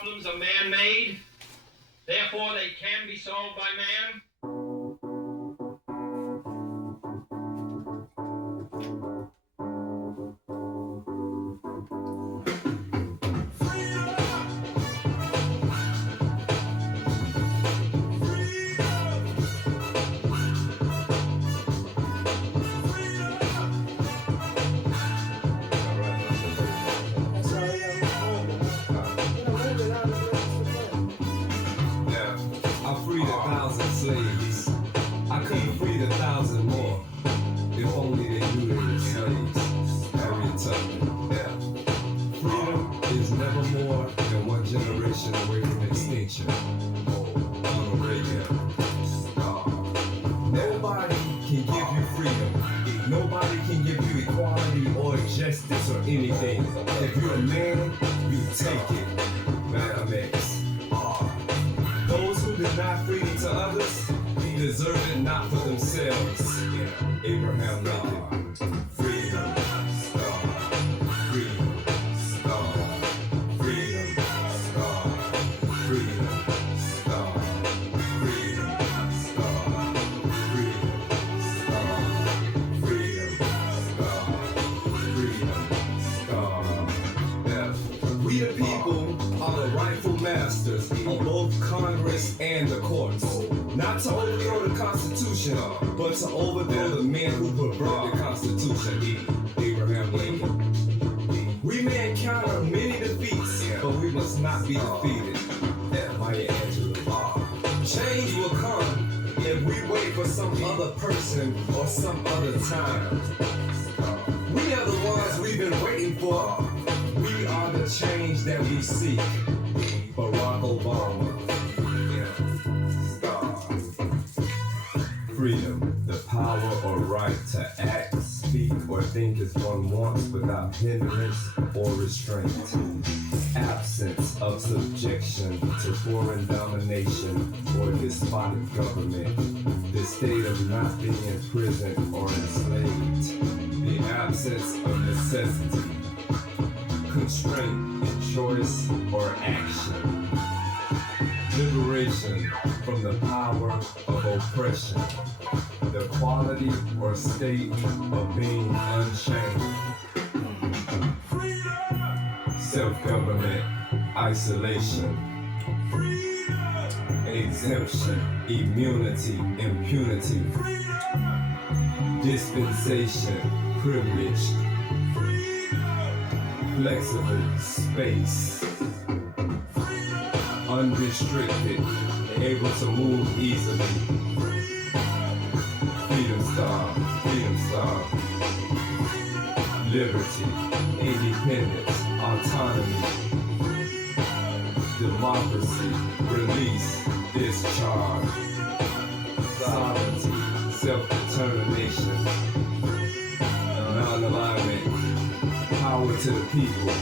problems are man-made, therefore they can be solved by man. Slaves. I couldn't free 1,000 more if only they knew they were slaves. Harriet Tubman. Yeah. Freedom is never more than one generation away from extinction. Ronald Reagan. Nobody can give you freedom. Nobody can give you equality or justice or anything. If you're a man, you take it. Malcolm X. Those who deny freedom to others deserve it not for themselves. Abraham Lincoln. Freedom, star, freedom, star, freedom, star, freedom, star, freedom, star, freedom, star, freedom, star, freedom, star. Yeah. We the people are the rightful masters of both Congress and the courts. Not to overthrow the Constitution, but to overthrow the men who pervert the Constitution. Abraham Lincoln. We may encounter many defeats, but we must not be defeated. Maya Angelou. Change will come if we wait for some other person or some other time. We are the ones we've been waiting for. We are the change that we seek. Barack Obama. Freedom, the power or right to act, speak, or think as one wants without hindrance or restraint. Absence of subjection to foreign domination or despotic government. The state of not being imprisoned or enslaved. The absence of necessity. Constraint in choice or action. Liberation from the power of oppression. The quality or state of being unchained. Self-government, isolation. Exemption, immunity, impunity. Dispensation, privilege. Flexible, space. Unrestricted, able to move easily. Freedom star, freedom star. Liberty, independence, autonomy. Democracy, release, discharge. Sovereignty, self-determination. Non-alignment, power to the people.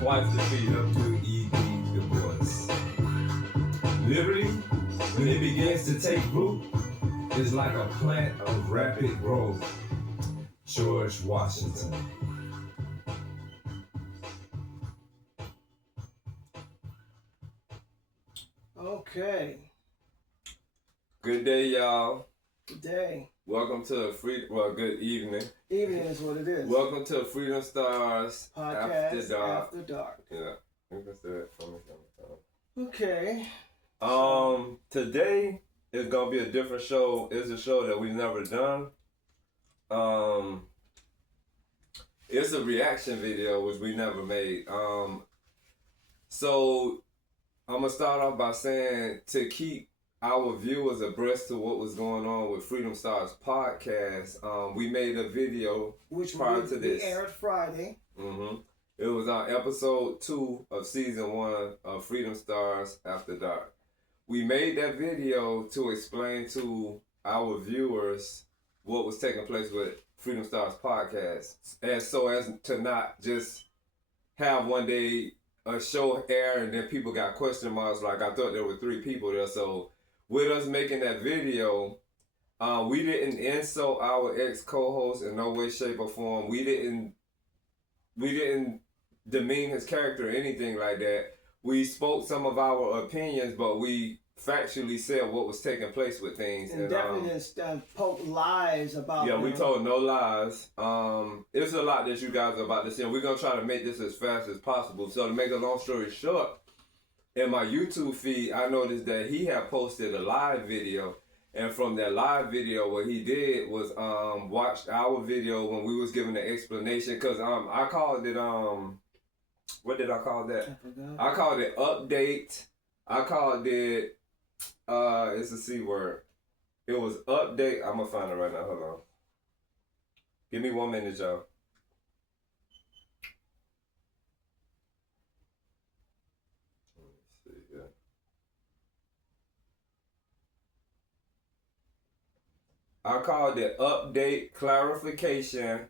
Twice the freedom to E.B. Du Bois. Liberty, when it begins to take root, is like a plant of rapid growth. George Washington. Okay. Good day, y'all. Good day. Welcome to good evening. Evening is what it is. Welcome to Freedom Stars Podcast After Dark. Yeah, you can say it from me. Okay. Today is gonna be a different show. It's a show that we've never done. It's a reaction video, which we never made. So I'm going to start off by saying, to keep our viewers abreast to what was going on with Freedom Stars podcast, we made a video which prior we, to this. We aired Friday. Mm-hmm. It was on episode 2 of season 1 of Freedom Stars After Dark. We made that video to explain to our viewers what was taking place with Freedom Stars podcast, and so as to not just have one day a show air and then people got question marks like I thought there were 3 people there. So with us making that video, we didn't insult our ex-co-host in no way, shape, or form. We didn't demean his character or anything like that. We spoke some of our opinions, but we factually said what was taking place with things. And definitely didn't poke lies about Yeah, them. we told no lies. It's a lot that you guys are about to see, and we're going to try to make this as fast as possible. So to make a long story short, in my YouTube feed, I noticed that he had posted a live video. And from that live video, what he did was watched our video when we was giving the explanation. Because I called it, what did I call that? I called it update. I called it, it's a C word. It was update. I'm going to find it right now. Hold on. Give me 1 minute, y'all. Let's see here. I called it update, clarification,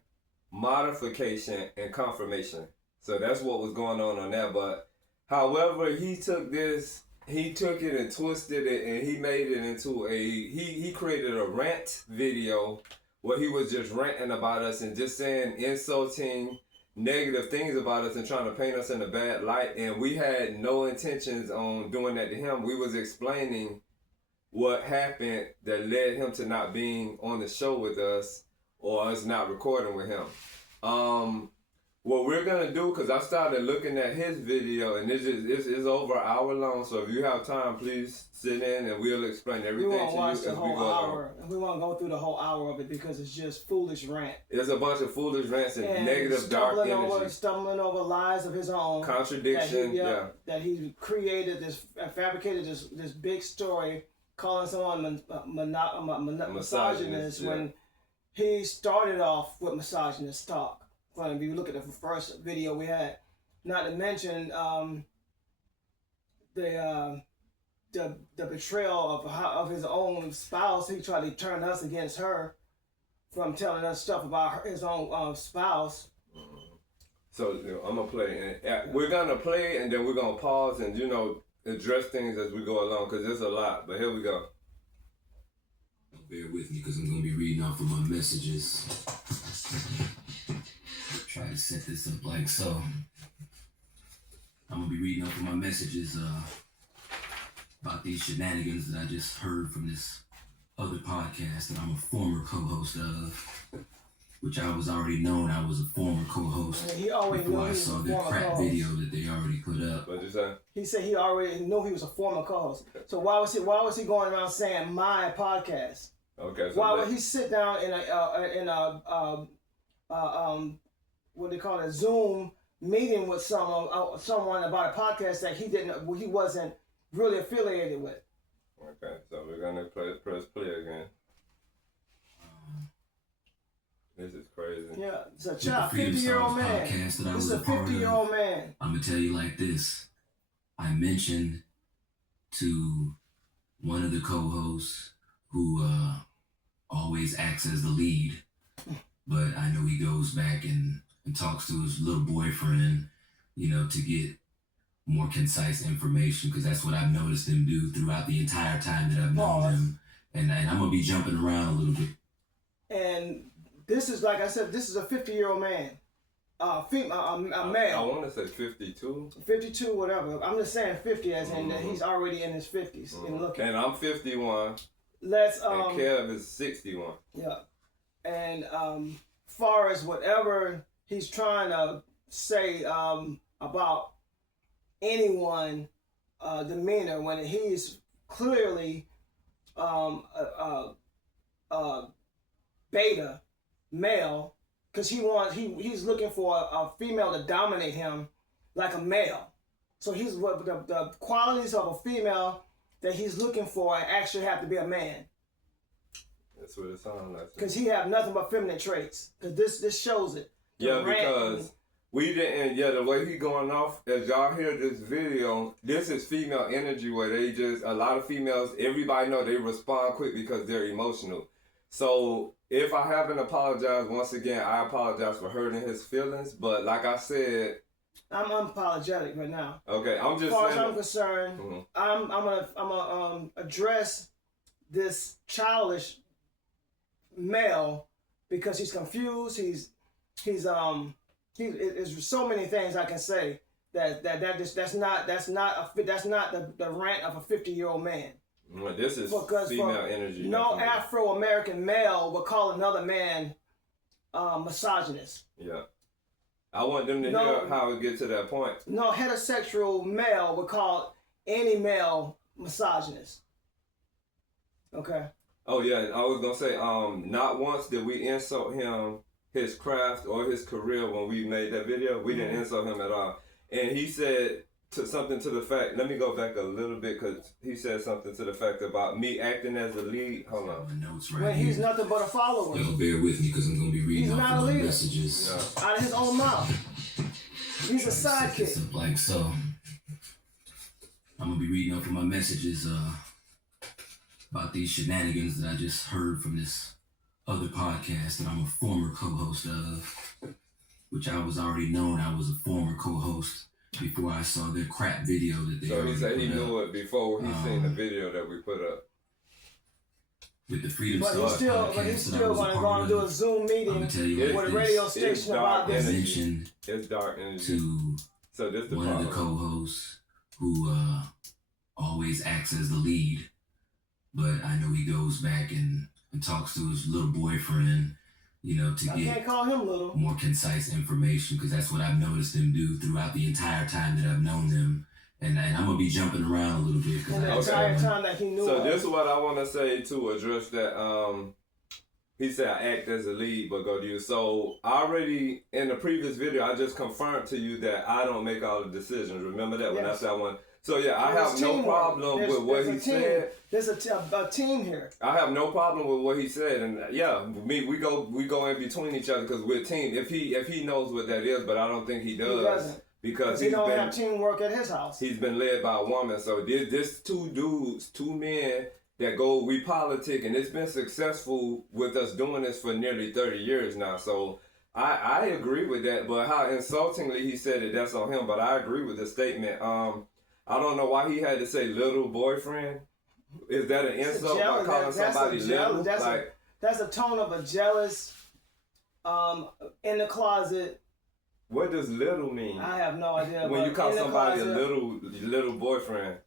modification, and confirmation. So that's what was going on that. But however, he took it and twisted it, and he made it into he created a rant video where he was just ranting about us and just saying insulting, negative things about us and trying to paint us in a bad light. And we had no intentions on doing that to him. We was explaining what happened that led him to not being on the show with us or us not recording with him. What we're gonna do, because I started looking at his video, and it's over an hour long. So if you have time, please sit in, and we'll explain everything to you as we go along. We won't go through the whole hour of it because it's just foolish rant. There's a bunch of foolish rants and negative, dark energy, stumbling over lies of his own, contradiction. That he created this, fabricated this big story, calling someone misogynist when he started off with misogynist talk. If you look at the first video we had, not to mention the betrayal of his own spouse. He tried to turn us against her from telling us stuff about his own spouse. So I'm gonna play, and we're gonna play, and then we're gonna pause and address things as we go along because there's a lot. But here we go. Bear with me because I'm gonna be reading off of my messages. Try to set this up like so. I'm gonna be reading off of my messages about these shenanigans that I just heard from this other podcast that I'm a former co-host of, which I was already known. I was a former co-host before I saw the crap video that they already put up. What'd you say? He said he already knew he was a former co-host. So why was he going around saying my podcast? Okay. So why would he sit down in a what they call it, Zoom meeting with someone about a podcast that he wasn't really affiliated with? Okay, so we're gonna press play again. This is crazy. Yeah, it's a 50-year-old man. This is a 50-year-old man. I'm gonna tell you like this. I mentioned to one of the co-hosts who always acts as the lead, but I know he goes back and talks to his little boyfriend, to get more concise information, because that's what I've noticed him do throughout the entire time that I've known him. And I'm going to be jumping around a little bit. And this is, like I said, this is a 50-year-old man. A male. I want to say 52. 52, whatever. I'm just saying 50 as in that he's already in his 50s. And I'm 51. And Kev is 61. Yeah. And far as whatever he's trying to say about anyone demeanor, when he's clearly beta male, because he's looking for a female to dominate him like a male. So he's what the qualities of a female that he's looking for actually have to be a man. That's what it sounds like. Because he have nothing but feminine traits. Because this shows it. Yeah, because we didn't. Yeah, the way he going off, as y'all hear this video, this is female energy where they just, a lot of females, everybody know they respond quick because they're emotional. So if I haven't apologized, once again, I apologize for hurting his feelings. But like I said, I'm unapologetic right now. okay, I'm just as far as saying. I'm concerned, Mhm. I'm gonna address this childish male because he's confused. He's there's so many things I can say that's not the rant of a 50-year-old man. Well, this is Because female energy. No definitely. Afro-American male would call another man misogynist. Yeah. I want them to No. hear how it get to that point. No heterosexual male would call any male misogynist. Okay. Oh yeah, I was gonna say, not once did we insult him, his craft or his career when we made that video. We didn't insult him at all. And he said something to the fact. Let me go back a little bit because he said something to the fact about me acting as the lead. Hold on. My notes right When here. he's nothing but a follower. Y'all bear with me because I'm gonna be reading He's off not a of my leader. messages. Yeah. Out of his own mouth. He's a Set this sidekick. up like so. I'm gonna be reading off of my messages about these shenanigans that I just heard from this other podcast that I'm a former co-host of, which I was already known I was a former co-host before I saw their crap video that they So he already said he put knew up it before he seen the video that we put up. with the Freedom But Stars he's still podcast that I still was a going part to do a of. Zoom I'm meeting gonna tell you It's- like with a radio this. station dark about I this. energy. mentioned It's dark energy. to So this the one of the problem. co-hosts who always acts as the lead, but I know he goes back and talks to his little boyfriend, you know, to I get can't call him little. more concise information, because that's what I've noticed them do throughout the entire time that I've known them. And I'm gonna be jumping around a little bit because And the entire time that he knew So us. this is what I want to say to address that. He said I act as a lead, but go to you. So already in the previous video, I just confirmed to you that I don't make all the decisions. Remember that when I Yes. said I want. So yeah, I There's have no teamwork. problem There's- with what there's he a team. said. There's a team here. I have no problem with what he said, and yeah, we go in between each other because we're a team. If he knows what that is, but I don't think he does, doesn't. because He he's don't been have teamwork at his house. he's been led by a woman. So this two dudes, two men that we politic, and it's been successful with us doing this for nearly 30 years now. So I agree with that, but how insultingly he said it, that's on him. But I agree with the statement. I don't know why he had to say little boyfriend. Is that an It's a insult by jealous- calling that's a somebody little? jealous- Like, That's a tone of a jealous, in the closet. what does little mean? I have no idea. When but you call in the somebody a closet, little boyfriend.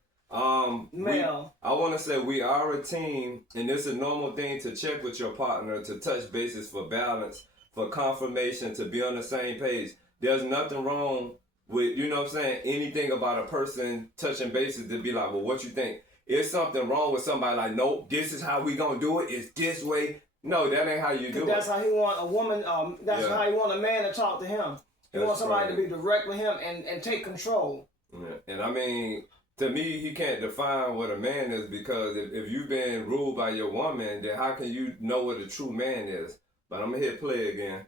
male. I want to say we are a team, and it's a normal thing to check with your partner, to touch bases for balance, for confirmation, to be on the same page. There's nothing wrong with, you know what I'm saying, anything about a person touching bases to be like, well, what you think? Is something wrong with somebody like, nope, this is how we gonna do it, it's this way? No, that ain't how you do That's it. how he want a woman. That's Yeah. how he want a man to talk to him. He That's wants somebody crazy. to be direct with him and take control. Yeah. And I mean, to me, he can't define what a man is, because if you've been ruled by your woman, then how can you know what a true man is? But I'm gonna hit play again.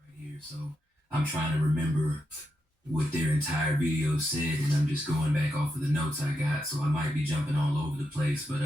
right here. So I'm trying to remember what their entire video said, and I'm just going back off of the notes I got, so I might be jumping all over the place. But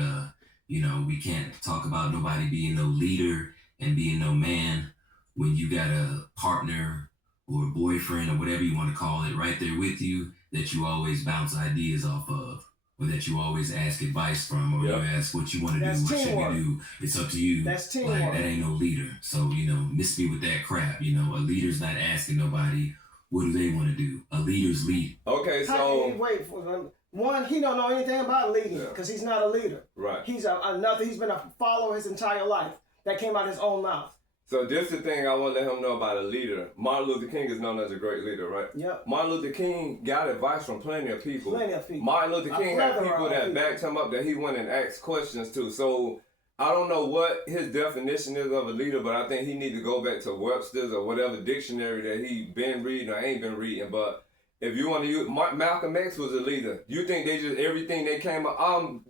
you know, we can't talk about nobody being no leader and being no man when you got a partner or a boyfriend or whatever you want to call it right there with you that you always bounce ideas off of, or that you always ask advice from, or Yep. you ask what you want to do, That's what should teamwork. we do, it's up to you. That's Like, teamwork. that ain't no leader. So, you know, miss me with that crap. You know, a leader's not asking nobody what do they want to do. A leader's lead. Okay, How can he so wait for them? One, he don't know anything about leading Yeah. because he's not a leader. right. He's he's been a follower his entire life. That came out of his own mouth. So this is the thing I want to let him know about a leader. Martin Luther King is known as a great leader, right? Yep. Martin Luther King got advice from plenty of people. Plenty of people. Martin Luther A King had plethora people of that people. backed him up that he went and asked questions to. So I don't know what his definition is of a leader, but I think he need to go back to Webster's or whatever dictionary that he been reading or ain't been reading. But if you want to use, Malcolm X was a leader. You think they just, everything they came up,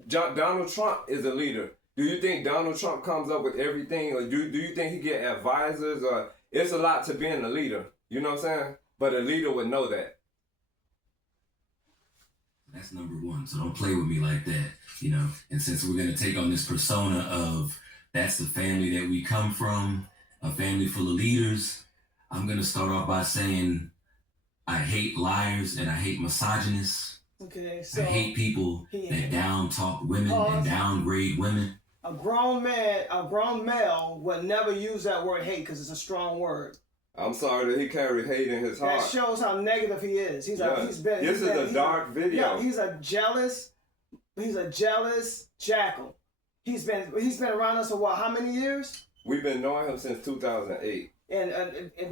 Donald Trump is a leader. Do you think Donald Trump comes up with everything, or do you think he get advisors? Or it's a lot to being a leader. You know what I'm saying? But a leader would know that. That's number one. So don't play with me like that, you know. And since we're going to take on this persona of that's the family that we come from, a family full of leaders, I'm going to start off by saying I hate liars and I hate misogynists. Okay, so I hate people that down talk women and downgrade women. A grown male would never use that word hate because it's a strong word. I'm sorry that he carried hate in his heart. That shows how negative he is. This is a dark video. Yeah, he's a jealous jackal. He's been around us for what? How many years? We've been knowing him since 2008. And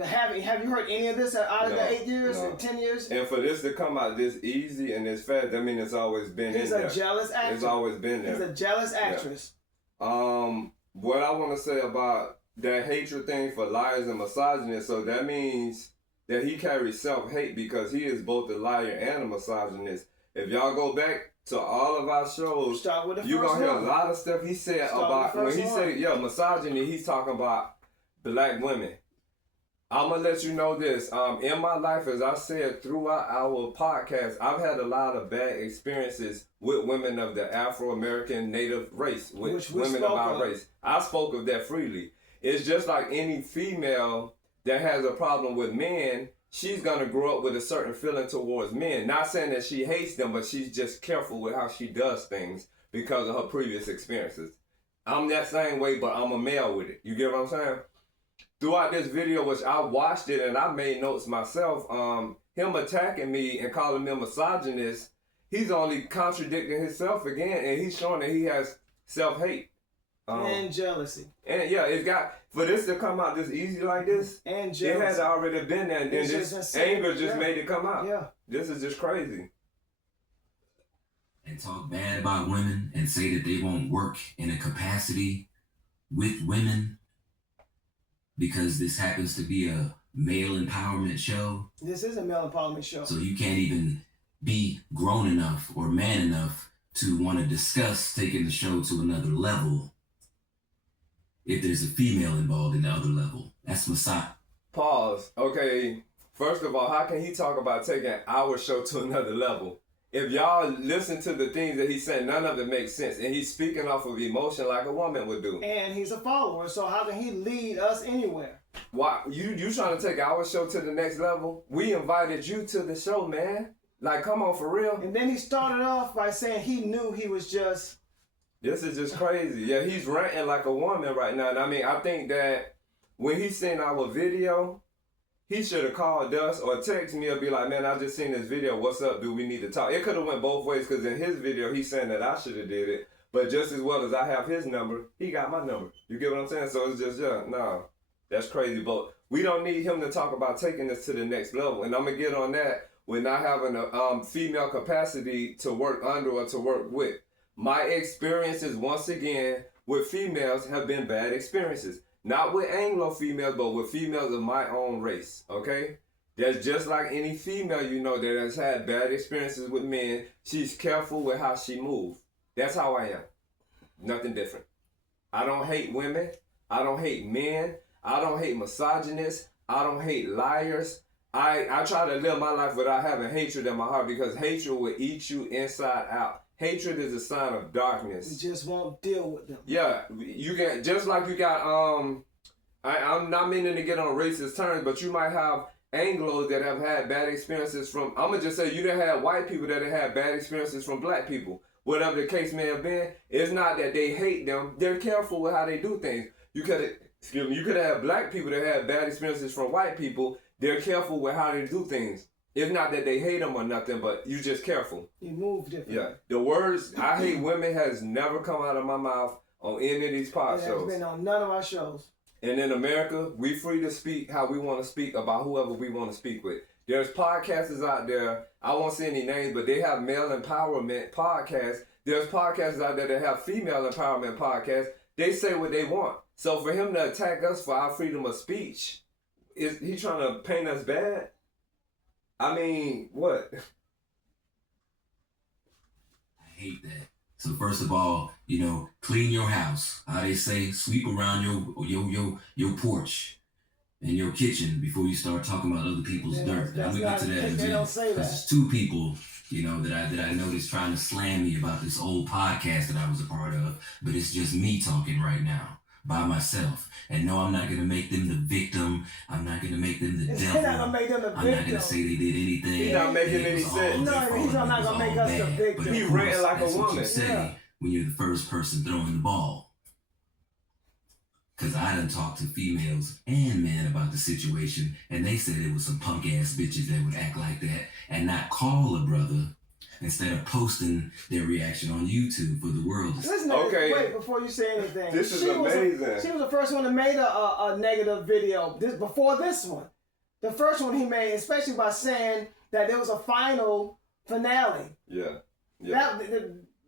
have you heard any of this out of the 8 years, 10 years? And for this to come out this easy and this fast, that means it's always been He's in a there. jealous actor. It's always been there. He's a jealous actress. What I want to say about that hatred thing for liars and misogynists, so that means that he carries self-hate because he is both a liar and a misogynist. If y'all go back to all of our shows, you're going to hear a lot of stuff he said about, when he said, misogyny, he's talking about black women. I'm going to let you know this. In my life, as I said throughout our podcast, I've had a lot of bad experiences with women of the Afro-American native race, with women of our race. I spoke of that freely. It's just like any female that has a problem with men, she's going to grow up with a certain feeling towards men. Not saying that she hates them, but she's just careful with how she does things because of her previous experiences. I'm that same way, but I'm a male with it. You get what I'm saying? Throughout this video, which I watched it and I made notes myself, him attacking me and calling me a misogynist, he's only contradicting himself again, and he's showing that he has self-hate. And jealousy. And yeah, it's got, for this to come out this easy like this, and jealousy. It has already been there, and then this anger just made it come out. Yeah. This is just crazy. And talk bad about women and say that they won't work in a capacity with women because this happens to be a male empowerment show. This is a male empowerment show. So you can't even be grown enough or man enough to want to discuss taking the show to another level if there's a female involved in the other level. That's misogyny. Pause. Okay, first of all, how can he talk about taking our show to another level? If y'all listen to the things that he's saying, none of it makes sense. And he's speaking off of emotion like a woman would do. And he's a follower, so how can he lead us anywhere? Why? You trying to take our show to the next level? We invited you to the show, man. Like, come on, for real. And then he started off by saying he knew he was just... This is just crazy. Yeah, he's ranting like a woman right now. And I mean, I think that when he seen our video, he should have called us or text me or be like, man, I just seen this video. What's up? Do we need to talk? It could have went both ways because in his video, he's saying that I should have did it. But just as well as I have his number, he got my number. You get what I'm saying? So it's just, that's crazy. But we don't need him to talk about taking this to the next level. And I'm going to get on that with not having a female capacity to work under or to work with. My experiences, once again, with females have been bad experiences. Not with Anglo females, but with females of my own race, okay? That's just like any female you know that has had bad experiences with men. She's careful with how she moves. That's how I am. Nothing different. I don't hate women. I don't hate men. I don't hate misogynists. I don't hate liars. I try to live my life without having hatred in my heart because hatred will eat you inside out. Hatred is a sign of darkness. You just won't deal with them. Yeah, you get just like you got I'm not meaning to get on racist terms, but you might have Anglos that have had bad experiences from, I'm gonna just say you done had white people that have had bad experiences from black people. Whatever the case may have been, it's not that they hate them, they're careful with how they do things. You could have black people that had bad experiences from white people, they're careful with how they do things. It's not that they hate them or nothing, but you just careful. You move different. Yeah. The words, I hate women has never come out of my mouth on any of these pod shows. It has been on none of our shows. And in America, we free to speak how we want to speak about whoever we want to speak with. There's podcasters out there, I won't say any names, but they have male empowerment podcasts. There's podcasters out there that have female empowerment podcasts. they say what they want. So for him to attack us for our freedom of speech, is he trying to paint us bad? I mean, what? I hate that. So first of all, clean your house. How they say, sweep around your porch and your kitchen before you start talking about other people's dirt. I'm gonna get to that in a They minute. don't say that. There's two people, that I noticed trying to slam me about this old podcast that I was a part of, but it's just me talking right now by myself. And no, I'm not gonna make them the victim. I'm not gonna make them the devil. You're not gonna make them the I'm not victim. gonna say they did anything. He's not making It any was all sense. their No, fault. he's not It was gonna make all us the bad. victim. But of He course, ranting like a that's what woman. you say Yeah. when you're the first person throwing the ball. Because I done talked to females and men about the situation, and they said it was some punk ass bitches that would act like that and not call a brother instead of posting their reaction on YouTube for the world to see. Listen, Okay. wait before you say anything. This is She was amazing. she was the first one that made a negative video before this one. The first one he made, especially by saying that there was a final finale. Yeah.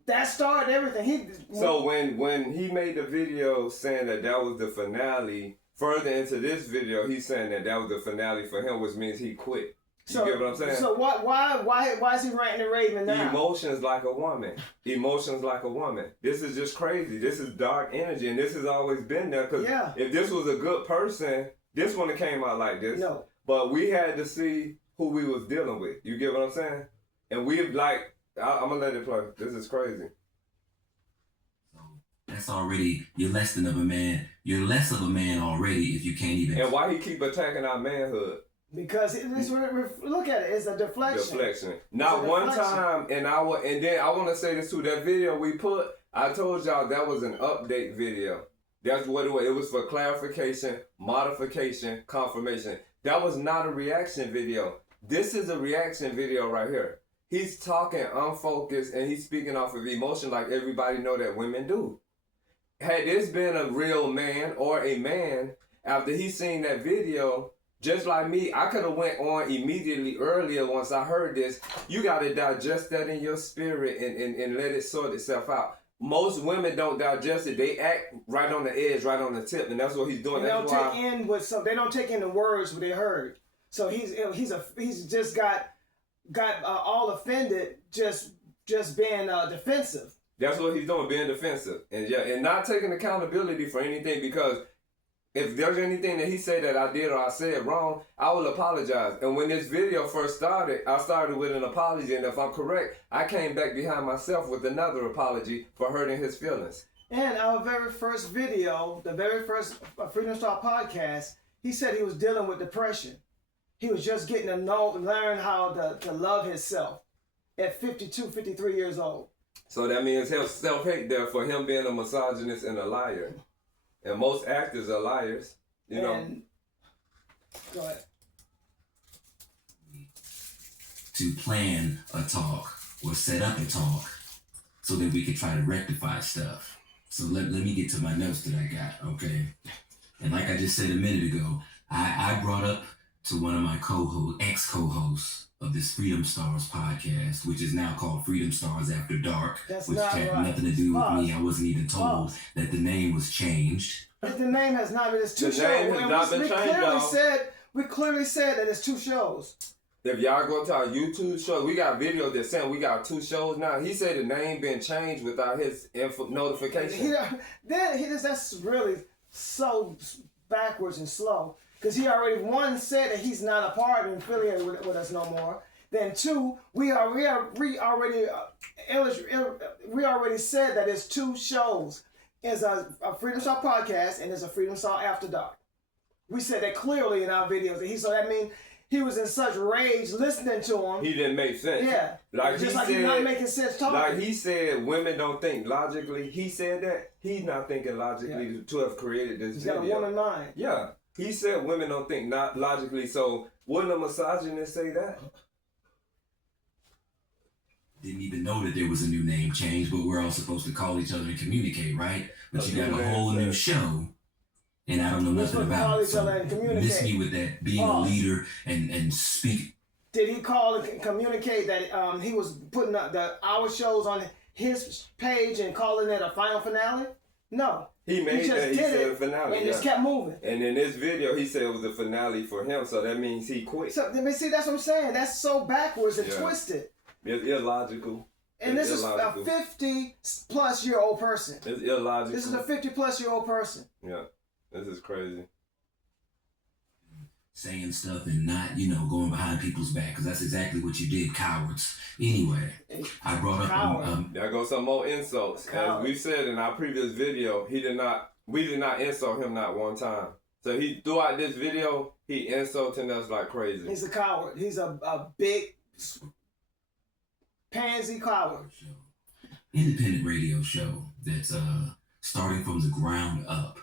That started everything. So when he made the video saying that was the finale, further into this video, he's saying that was the finale for him, which means he quit. You get what I'm saying? So why is he ranting and raving now? Emotions like a woman. Emotions like a woman. This is just crazy. This is dark energy, and this has always been there. Because if this was a good person, this wouldn't have came out like this. No. But we had to see who we was dealing with. You get what I'm saying? And we've I'm gonna let it play. This is crazy. So that's already, you're less than of a man. You're less of a man already if you can't even. And why he keep attacking our manhood? Because look at it, it's a deflection. Not It's a one deflection. time, and then I want to say this too. That video we put, I told y'all that was an update video. That's what it was. It was for clarification, modification, confirmation. That was not a reaction video. This is a reaction video right here. He's talking unfocused and he's speaking off of emotion like everybody know that women do. Had this been a real man or a man, after he seen that video, just like me, I could have went on immediately earlier once I heard this. You got to digest that in your spirit and let it sort itself out. Most women don't digest it. They act right on the edge, right on the tip, and that's what he's doing. They don't take in the words what they heard. So he's just got all offended just being defensive. That's what he's doing, being defensive. And not taking accountability for anything, because if there's anything that he said that I did or I said wrong, I will apologize. And when this video first started, I started with an apology, and if I'm correct, I came back behind myself with another apology for hurting his feelings. And our very first video, the very first Freedom Star podcast, he said he was dealing with depression. He was just getting to learn how to love himself at 52, 53 years old. So that means self-hate there for him being a misogynist and a liar. And most actors are liars, you know. Go ahead. To plan a talk or set up a talk so that we could try to rectify stuff. So let me get to my notes that I got, okay? And like I just said a minute ago, I brought up to one of my ex-co-hosts of this Freedom Stars podcast, which is now called Freedom Stars After Dark, which had nothing to do with me. I wasn't even told that the name was changed. But the name has not been, it's two shows. The name has not been changed, we clearly said that it's two shows. If y'all go to our YouTube show, we got videos that saying we got 2 shows now. He said the name been changed without his notification. That's really so backwards and slow. Because he already, one, said that he's not a part and affiliated with us no more. Then 2, we already said that it's 2 shows. It's a Freedom Star podcast and it's a Freedom Star After Dark. We said that clearly in our videos. So that means he was in such rage listening to him. He didn't make sense. Yeah. He's not making sense talking. Like he said, women don't think logically. He said that. He's not thinking logically to have created this video. He's got a woman mind. Yeah. He said women don't think not logically. So wouldn't a misogynist say that? Didn't even know that there was a new name change, but we're all supposed to call each other and communicate, right? But you got a whole new show, and I don't know nothing about it. So miss me with that being a leader and speak. Did he call and communicate that he was putting our shows on his page and calling it a final finale? No. He made just that. He did said it a finale. and Yeah. just kept moving. And in this video, he said it was a finale for him, so that means he quit. So, see, that's what I'm saying. That's so backwards and Yeah. twisted. It's illogical. And It's this illogical. is a 50-plus-year-old person. It's illogical. This is a 50-plus-year-old person. Yeah, this is crazy. Saying stuff and not, going behind people's back, because that's exactly what you did, cowards. Anyway, I brought up Coward. There goes some more insults. Coward. As we said in our previous video, we did not insult him not one time. So throughout this video, he insulting us like crazy. He's a coward. He's a big pansy coward. Independent radio show that's starting from the ground up.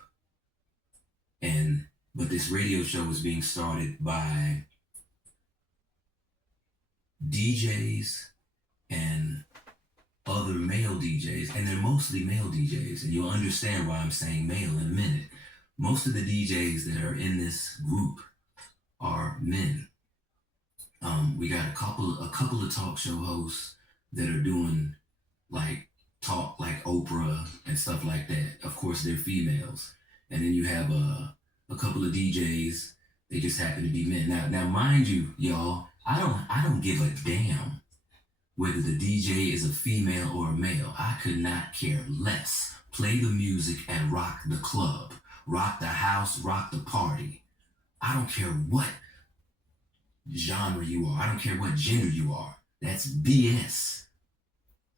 But this radio show is being started by DJs and other male DJs, and they're mostly male DJs, and you'll understand why I'm saying male in a minute. Most of the DJs that are in this group are men. We got a couple of talk show hosts that are doing talk like Oprah and stuff like that. Of course, they're females, and then you have a couple of DJs. They just happen to be men. Now, mind you, y'all, I don't give a damn whether the DJ is a female or a male. I could not care less. Play the music and rock the club, rock the house, rock the party. I don't care what genre you are. I don't care what gender you are. That's BS.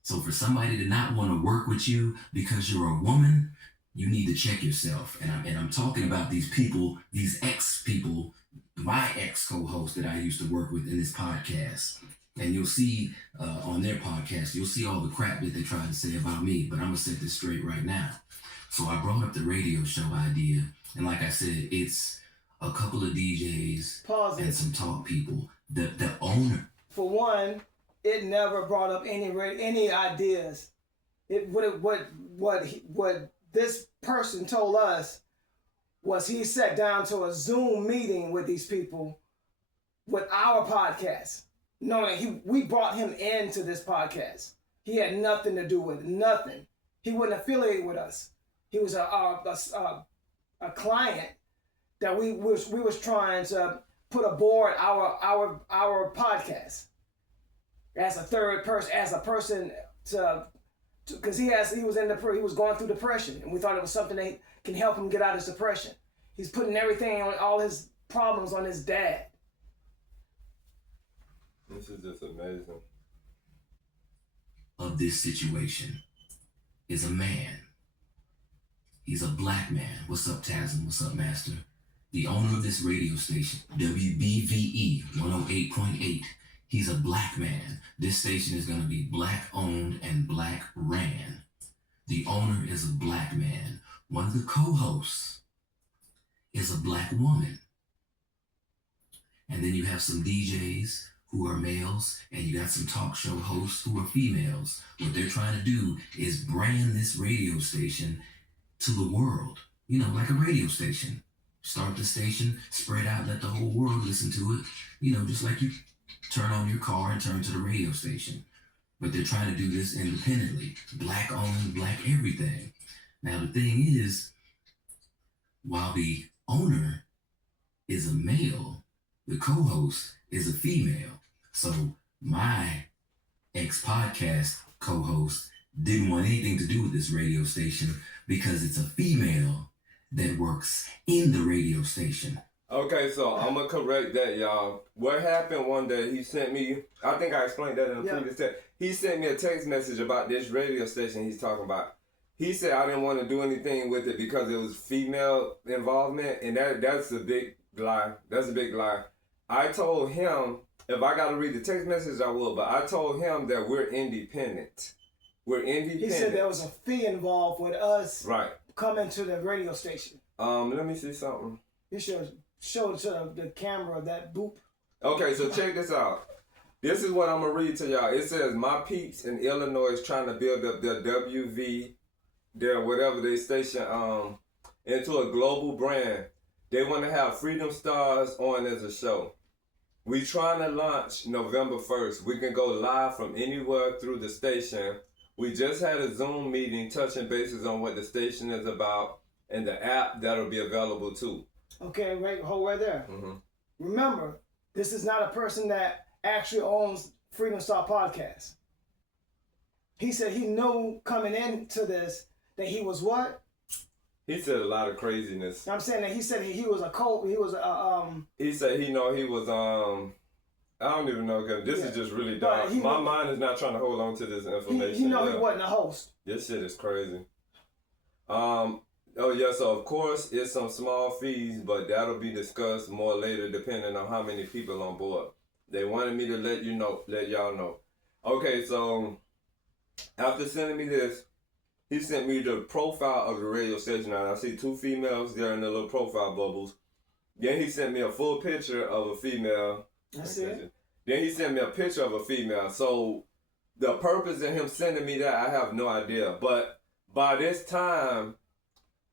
So for somebody to not want to work with you because you're a woman, you need to check yourself. And I'm talking about these people, these ex-people, my ex-co-host that I used to work with in this podcast. And you'll see on their podcast, you'll see all the crap that they tried to say about me, but I'm going to set this straight right now. So I brought up the radio show idea. And like I said, it's a couple of DJs and some talk people. The owner. For one, it never brought up any ideas. What this person told us was he sat down to a Zoom meeting with these people with our podcast, knowing we brought him into this podcast. He had nothing to do with it, nothing. He wasn't affiliated with us. He was a client that we was trying to put aboard our podcast as a third person, as a person because he was going through depression, and we thought it was something that can help him get out of his depression. He's putting everything on all his problems on his dad. This is just amazing. Of this situation is a man. He's a black man. What's up, Tasm? What's up, Master? The owner of this radio station, WBVE 108.8. He's a black man. This station is going to be black owned and black ran. The owner is a black man. One of the co-hosts is a black woman. And then you have some DJs who are males, and you got some talk show hosts who are females. What they're trying to do is brand this radio station to the world. Like a radio station. Start the station, spread out, let the whole world listen to it. Just like you turn on your car and turn to the radio station. But they're trying to do this independently. Black owned, black everything. Now the thing is, while the owner is a male, the co-host is a female. So my ex-podcast co-host didn't want anything to do with this radio station because it's a female that works in the radio station. Okay, so I'm going to correct that, y'all. What happened one day, he sent me, I think I explained that in the previous text. He sent me a text message about this radio station he's talking about. He said I didn't want to do anything with it because it was female involvement, and that's a big lie. That's a big lie. I told him, if I got to read the text message, I will, but I told him that we're independent. We're independent. He said there was a fee involved with us coming to the radio station. Let me see something. You should show it to the camera, that boop. Okay, so check this out. This is what I'm going to read to y'all. It says, my peeps in Illinois is trying to build up their WV, their whatever they station, into a global brand. They want to have Freedom Stars on as a show. We trying to launch November 1st. We can go live from anywhere through the station. We just had a Zoom meeting touching bases on what the station is about and the app that'll be available too. Okay, hold right there. Mm-hmm. Remember, this is not a person that actually owns Freedom Star Podcast. He said he knew coming into this that he was what? He said a lot of craziness. I'm saying that he said he was a cult. He was He said he was I don't even know, because this is just really dumb. My mind is not trying to hold on to this information. He wasn't a host. This shit is crazy. Oh yeah, so of course it's some small fees, but that'll be discussed more later depending on how many people on board. They wanted me to let y'all know. Okay, so after sending me this, he sent me the profile of the radio station. Now I see 2 females there in the little profile bubbles. Then he sent me a full picture of a female. That's it. Then he sent me a picture of a female. So the purpose of him sending me that, I have no idea. But by this time,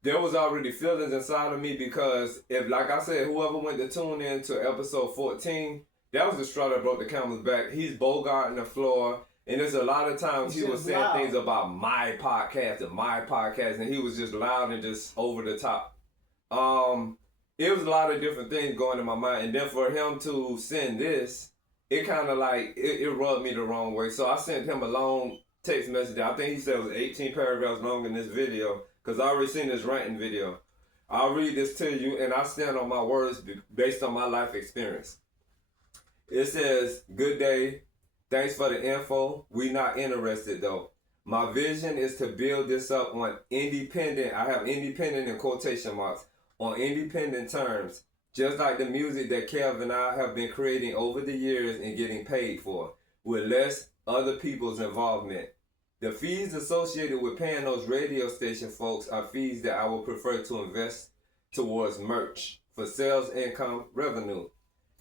there was already feelings inside of me, because if, like I said, whoever went to tune in to episode 14, that was the straw that broke the camel's back. He's bogarting the floor. And there's a lot of times he was saying things about my podcast, and he was just loud and just over the top. It was a lot of different things going in my mind. And then for him to send this, it kind of like, it rubbed me the wrong way. So I sent him a long text message. I think he said it was 18 paragraphs long in this video, because I already seen this ranting video. I'll read this to you, and I stand on my words based on my life experience. It says, "Good day. Thanks for the info. We not interested though. My vision is to build this up on independent," I have independent in quotation marks, "on independent terms, just like the music that Kev and I have been creating over the years and getting paid for, with less other people's involvement. The fees associated with paying those radio station folks are fees that I would prefer to invest towards merch for sales income revenue.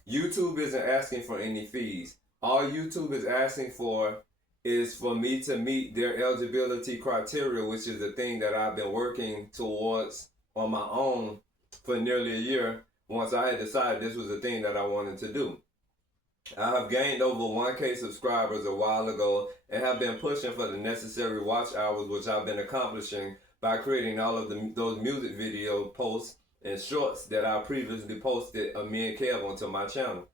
YouTube isn't asking for any fees. All YouTube is asking for is for me to meet their eligibility criteria, which is the thing that I've been working towards on my own for nearly a year, once I had decided this was the thing that I wanted to do. I have gained over 1K subscribers a while ago and have been pushing for the necessary watch hours, which I've been accomplishing by creating all of those music video posts and shorts that I previously posted of me and Kev onto my channel.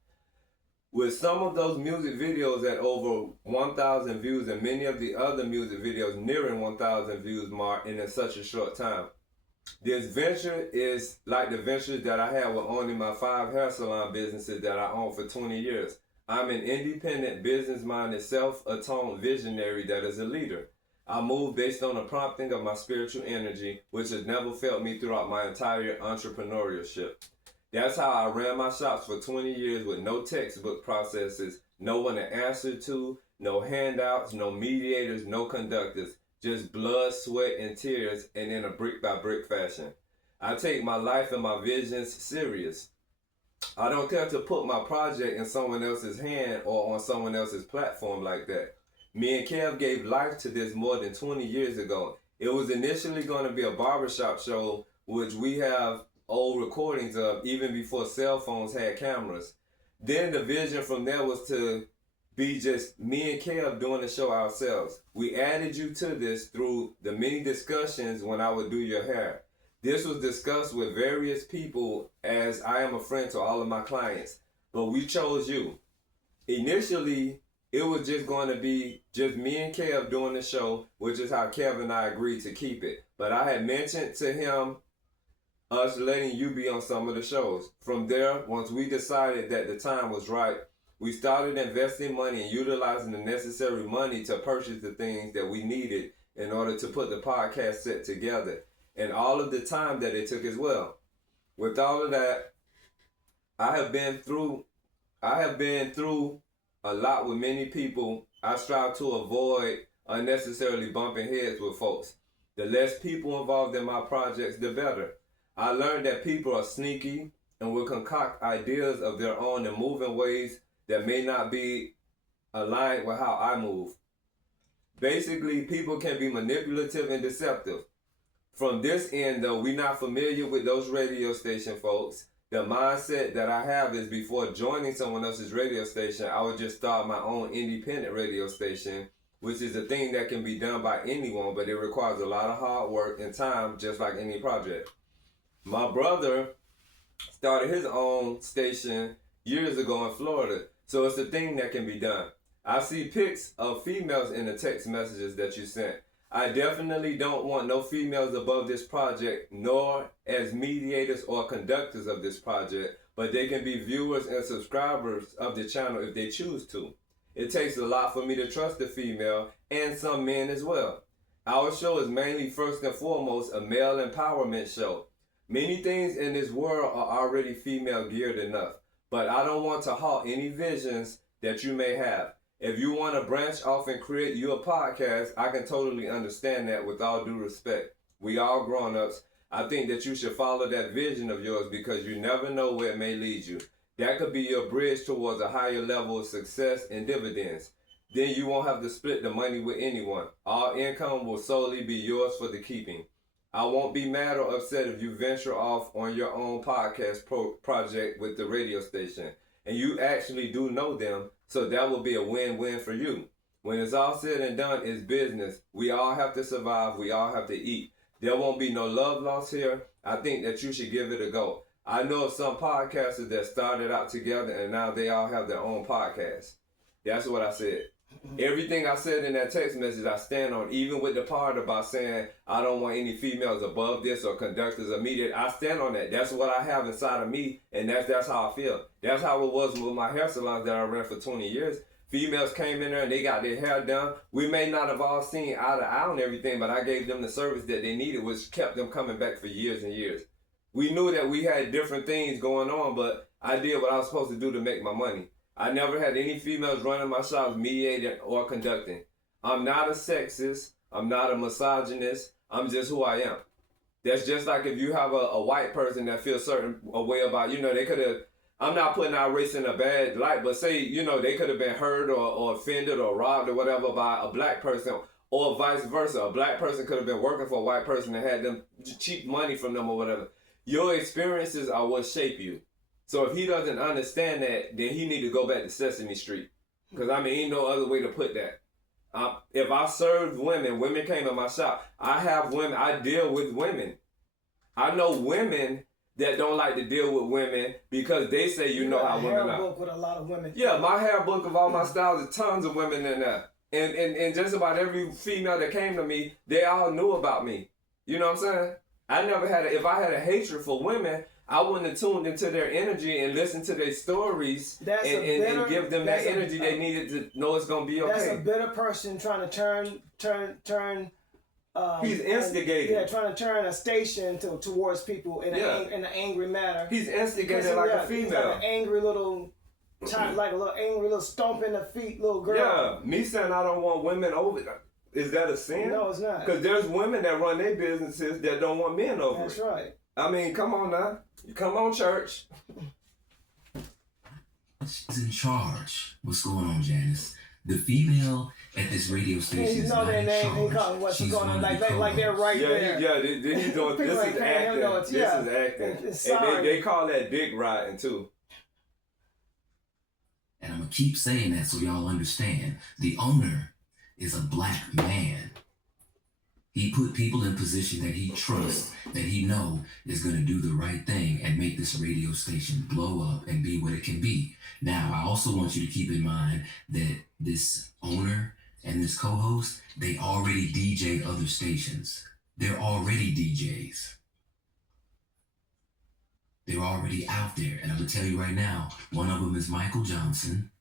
With some of those music videos at over 1,000 views and many of the other music videos nearing 1,000 views mark in such a short time. This venture is like the ventures that I had with owning my 5 hair salon businesses that I owned for 20 years. I'm an independent, business-minded, self-atoned visionary that is a leader. I move based on the prompting of my spiritual energy, which has never failed me throughout my entire entrepreneurship. That's how I ran my shops for 20 years with no textbook processes, no one to answer to, no handouts, no mediators, no conductors, just blood, sweat, and tears, and in a brick-by-brick fashion. I take my life and my visions serious. I don't care to put my project in someone else's hand or on someone else's platform like that. Me and Kev gave life to this more than 20 years ago. It was initially going to be a barbershop show, which we have old recordings of even before cell phones had cameras. Then the vision from there was to be just me and Kev doing the show ourselves. We added you to this through the many discussions when I would do your hair. This was discussed with various people, as I am a friend to all of my clients, but we chose you. Initially, it was just going to be just me and Kev doing the show, which is how Kev and I agreed to keep it. But I had mentioned to him us letting you be on some of the shows. From there, once we decided that the time was right, we started investing money and utilizing the necessary money to purchase the things that we needed in order to put the podcast set together, and all of the time that it took as well. With all of that, I have been through a lot with many people. I strive to avoid unnecessarily bumping heads with folks. The less people involved in my projects, the better. I learned that people are sneaky and will concoct ideas of their own and move in ways that may not be aligned with how I move. Basically, people can be manipulative and deceptive. From this end, though, we're not familiar with those radio station folks. The mindset that I have is before joining someone else's radio station, I would just start my own independent radio station which is a thing that can be done by anyone, but it requires a lot of hard work and time, just like any project. My brother started his own station years ago in Florida, so it's a thing that can be done. I see pics of females in the text messages that you sent. I definitely don't want no females above this project, nor as mediators or conductors of this project, but they can be viewers and subscribers of the channel if they choose to. It takes a lot for me to trust a female and some men as well. Our show is mainly first and foremost a male empowerment show. Many things in this world are already female geared enough, but I don't want to halt any visions that you may have. If you want to branch off and create your podcast, I can totally understand that with all due respect. We all grown-ups. I think that you should follow that vision of yours because you never know where it may lead you. That could be your bridge towards a higher level of success and dividends. Then you won't have to split the money with anyone. All income will solely be yours for the keeping. I won't be mad or upset if you venture off on your own podcast project with the radio station. And you actually do know them, so that will be a win-win for you. When it's all said and done, it's business. We all have to survive. We all have to eat. There won't be no love lost here. I think that you should give it a go. I know of some podcasters that started out together and now they all have their own podcast. That's what I said. Everything I said in that text message, I stand on, even with the part about saying I don't want any females above this or conductors or media. I stand on that. That's what I have inside of me, and that's how I feel. That's how it was with my hair salons that I ran for 20 years. Females came in there and they got their hair done. We may not have all seen eye to eye on everything, but I gave them the service that they needed, which kept them coming back for years and years. We knew that we had different things going on, but I did what I was supposed to do to make my money. I never had any females running my shops, mediating or conducting. I'm not a sexist. I'm not a misogynist. I'm just who I am. That's just like if you have a white person that feels certain a way about, they could have, I'm not putting our race in a bad light, but say, they could have been hurt or offended or robbed or whatever by a black person, or vice versa. A black person could have been working for a white person and had them cheap money from them or whatever. Your experiences are what shape you. So if he doesn't understand that, then he need to go back to Sesame Street. Because, ain't no other way to put that. If I served women came in my shop. I have women, I deal with women. I know women that don't like to deal with women because they say you know how women are. hair book with a lot of women. Yeah, my hair book of all my styles is tons of women in there. And just about every female that came to me, they all knew about me. You know what I'm saying? I never had if I had a hatred for women, I wouldn't have tuned into their energy and listened to their stories and give them that energy they needed to know it's going to be okay. That's a bitter person trying to turn. He's instigating. Yeah, trying to turn a station towards people in an angry manner. He's instigating like a female. He's like an angry little, like a little angry little stomp in the feet little girl. Yeah, me saying I don't want women over. Is that a sin? No, it's not. Because there's women that run their businesses that don't want men over. That's right. Come on now. Come on, church. She's in charge. What's going on, Janice? The female at this radio station is not in charge. He call them what's going on, like they're right there. Yeah, he's doing, this is acting. This is acting. And they call that dick riding too. And I'm going to keep saying that so y'all understand. The owner is a black man. He put people in position that he trusts, that he know is going to do the right thing and make this radio station blow up and be what it can be. Now, I also want you to keep in mind that this owner and this co-host, they already DJ other stations. They're already DJs. They're already out there. And I'm going to tell you right now, one of them is Michael Johnson.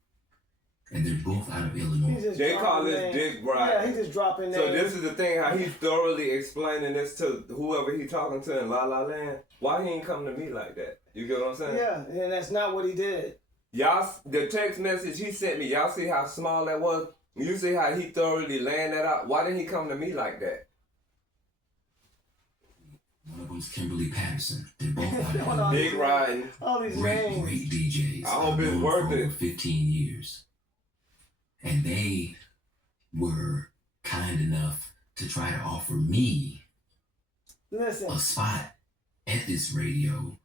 And they're both out of Illinois. They call this dick ride. Yeah, he's just dropping names. So this is the thing, how he's thoroughly explaining this to whoever he's talking to in La La Land. Why he ain't come to me like that? You get what I'm saying? Yeah, and that's not what he did. Y'all, the text message he sent me, y'all see how small that was? You see how he thoroughly laying that out? Why didn't he come to me like that? One of them's Kimberly Patterson. They're both out of Illinois. Dick riding. All these Great names. DJs. I hope it's worth it. For 15 years. And they were kind enough to try to offer me a spot at this radio,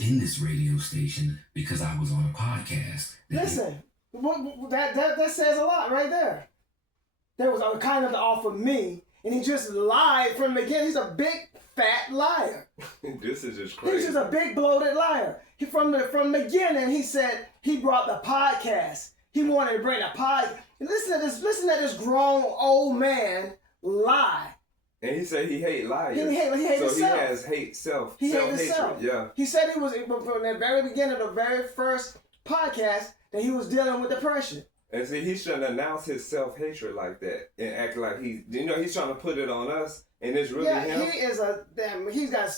in this radio station, because I was on a podcast. Listen, that says a lot right there. that was kind enough to offer me, and he just lied from the beginning. He's a big fat liar. This is just crazy. He's just a big bloated liar. He from the beginning he said he brought the podcast. He wanted to bring the podcast. Listen to this grown old man lie. And he said he hate liars. He hate so himself. he has hate self. He hated Self-hatred. himself. Yeah. He said he was from the very beginning of the very first podcast that he was dealing with depression. And see, he shouldn't announce his self-hatred like that and act like he's trying to put it on us, and it's really him. He is he's got.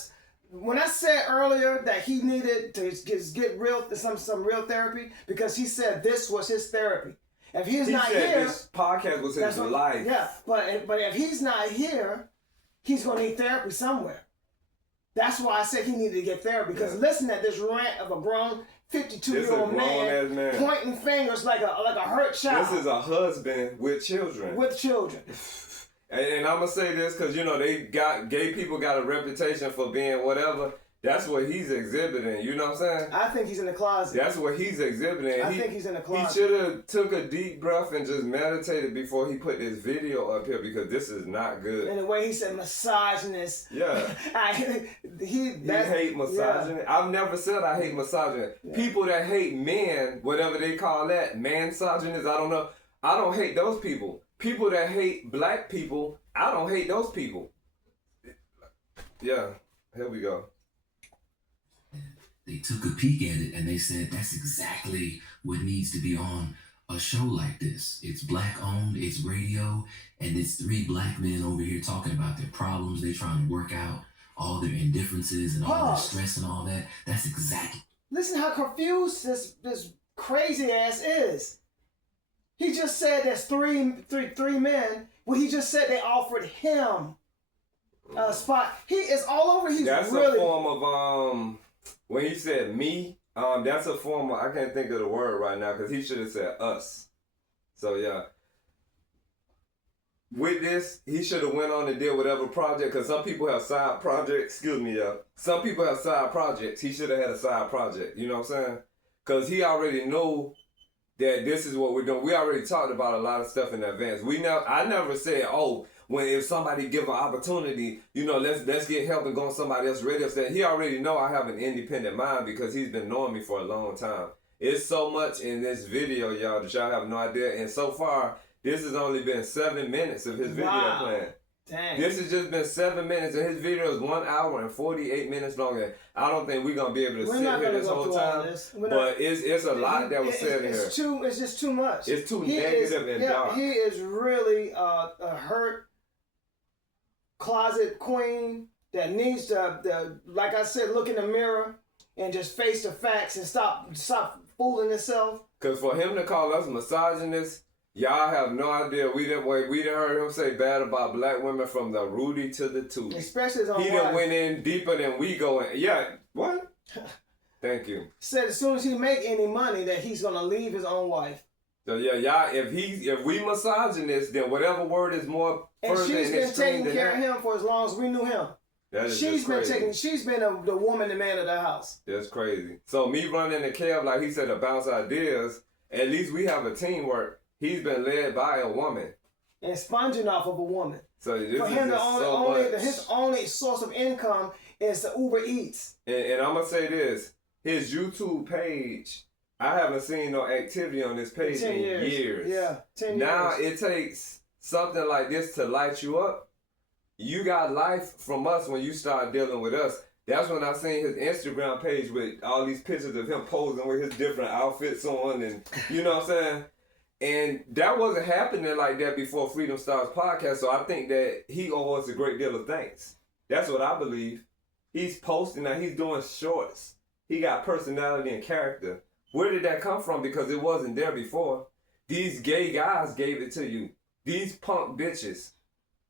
When I said earlier that he needed to get real some real therapy, because he said this was his therapy. If he's not here, this podcast was his life. Yeah, but if he's not here, he's gonna need therapy somewhere. That's why I said he needed to get therapy, because listen to this rant of a grown 52-year-old man pointing fingers like a hurt child. This is a husband with children. With children. And I'm gonna say this because gay people got a reputation for being whatever. That's what he's exhibiting. You know what I'm saying? I think he's in the closet. That's what he's exhibiting. I think he's in the closet. He should have took a deep breath and just meditated before he put this video up here, because this is not good. And the way he said misogynist. Yeah. He hate misogyny. Yeah. I've never said I hate misogyny. Yeah. People that hate men, whatever they call that, mansogynist, I don't know. I don't hate those people. People that hate black people, I don't hate those people. Yeah, here we go. They took a peek at it and they said that's exactly what needs to be on a show like this. It's black owned, it's radio, and it's 3 black men over here talking about their problems. They're trying to work out all their indifferences and all their stress and all that. That's exactly. Listen how confused this crazy ass is. He just said there's three men. Well, he just said they offered him a spot. He is all over. That's really a form of when he said me, that's a form of, I can't think of the word right now, because he should have said us. So yeah. With this, he should have went on and did whatever project, because some people have side projects. Excuse me, y'all. Some people have side projects. He should have had a side project. You know what I'm saying? Because he already know that this is what we're doing. We already talked about a lot of stuff in advance. I never said, if somebody give an opportunity, let's get help and go on somebody else's radio station. He already know I have an independent mind, because he's been knowing me for a long time. It's so much in this video, y'all, that y'all have no idea. And so far, this has only been 7 minutes of his video playing. Dang. This has just been 7 minutes, and his video is 1 hour and 48 minutes long. And I don't think we're gonna be able to sit here this whole time. But it's a lot that was said in here. It's just too much. It's too negative and dark. He is really a hurt closet queen that needs to, like I said, look in the mirror and just face the facts and stop fooling himself. Because for him to call us misogynists, y'all have no idea. We didn't heard him say bad about black women from the Rudy to the Tootie. Especially his own wife. He done went in deeper than we go in. Yeah, what? Thank you. Said as soon as he make any money that he's gonna leave his own wife. So yeah, y'all, if we misogynists, then whatever word is more further in extreme than that. And she's been taking care of him for as long as we knew him. That is she's been the woman, the man of the house. That's crazy. So me running the cab, like he said, to bounce ideas, at least we have a teamwork. He's been led by a woman. And sponging off of a woman. So this for him, his only source of income is the Uber Eats. And I'm going to say this. His YouTube page, I haven't seen no activity on this page in years. Yeah, 10 years. Now it takes something like this to light you up. You got life from us when you start dealing with us. That's when I seen his Instagram page with all these pictures of him posing with his different outfits on, and you know what I'm saying? And that wasn't happening like that before Freedom Stars podcast, so I think that he owes us a great deal of thanks. That's what I believe. He's posting now, he's doing shorts. He got personality and character. Where did that come from? Because it wasn't there before. These gay guys gave it to you. These punk bitches.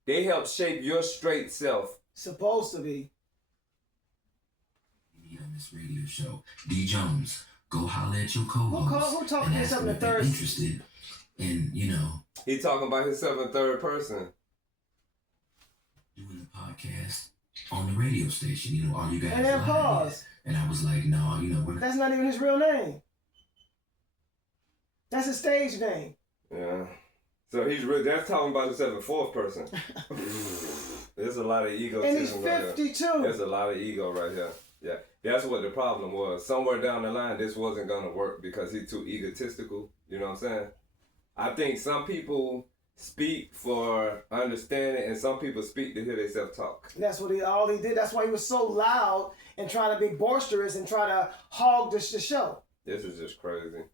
They help shape your straight self. Supposed to be. On this radio show, D. Jones, go holler at your co-host. Who talking himself in the third? Interested in, he talking about himself in third person. Doing the podcast on the radio station, all you guys. And then pause. And I was like, no, that's not even his real name. That's his stage name. Yeah. So that's talking about himself in fourth person. There's a lot of ego. And he's 52. There's a lot of ego right here. Yeah, that's what the problem was. Somewhere down the line, this wasn't gonna work because he's too egotistical. You know what I'm saying? I think some people speak for understanding, and some people speak to hear themselves talk. That's what all he did. That's why he was so loud and trying to be boisterous and try to hog the show. This is just crazy.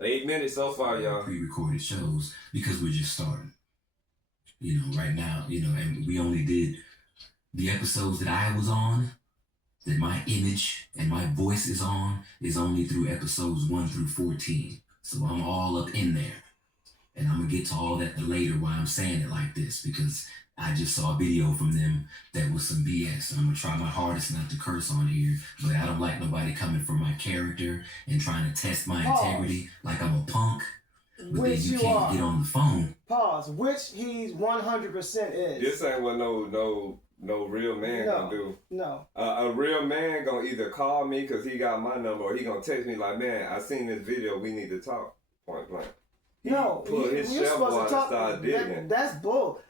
8 minutes so far, y'all. Pre-recorded shows because we're just starting. You know, right now, you know, and we only did the episodes that I was on, that my image and my voice is on, is only through episodes 1 through 14. So I'm all up in there. And I'm going to get to all that later why I'm saying it like this, because I just saw a video from them that was some BS. And I'm going to try my hardest not to curse on here, but I don't like nobody coming for my character and trying to test my integrity like I'm a punk. But Which then you you can't are. get on the phone. Pause. Which he's 100% is. This ain't what no real man gonna do. No. A real man gonna either call me because he got my number, or he gonna text me like, man, I seen this video, we need to talk. Point blank. No, Put his you're shovel supposed on to and talk. start digging. That's bull.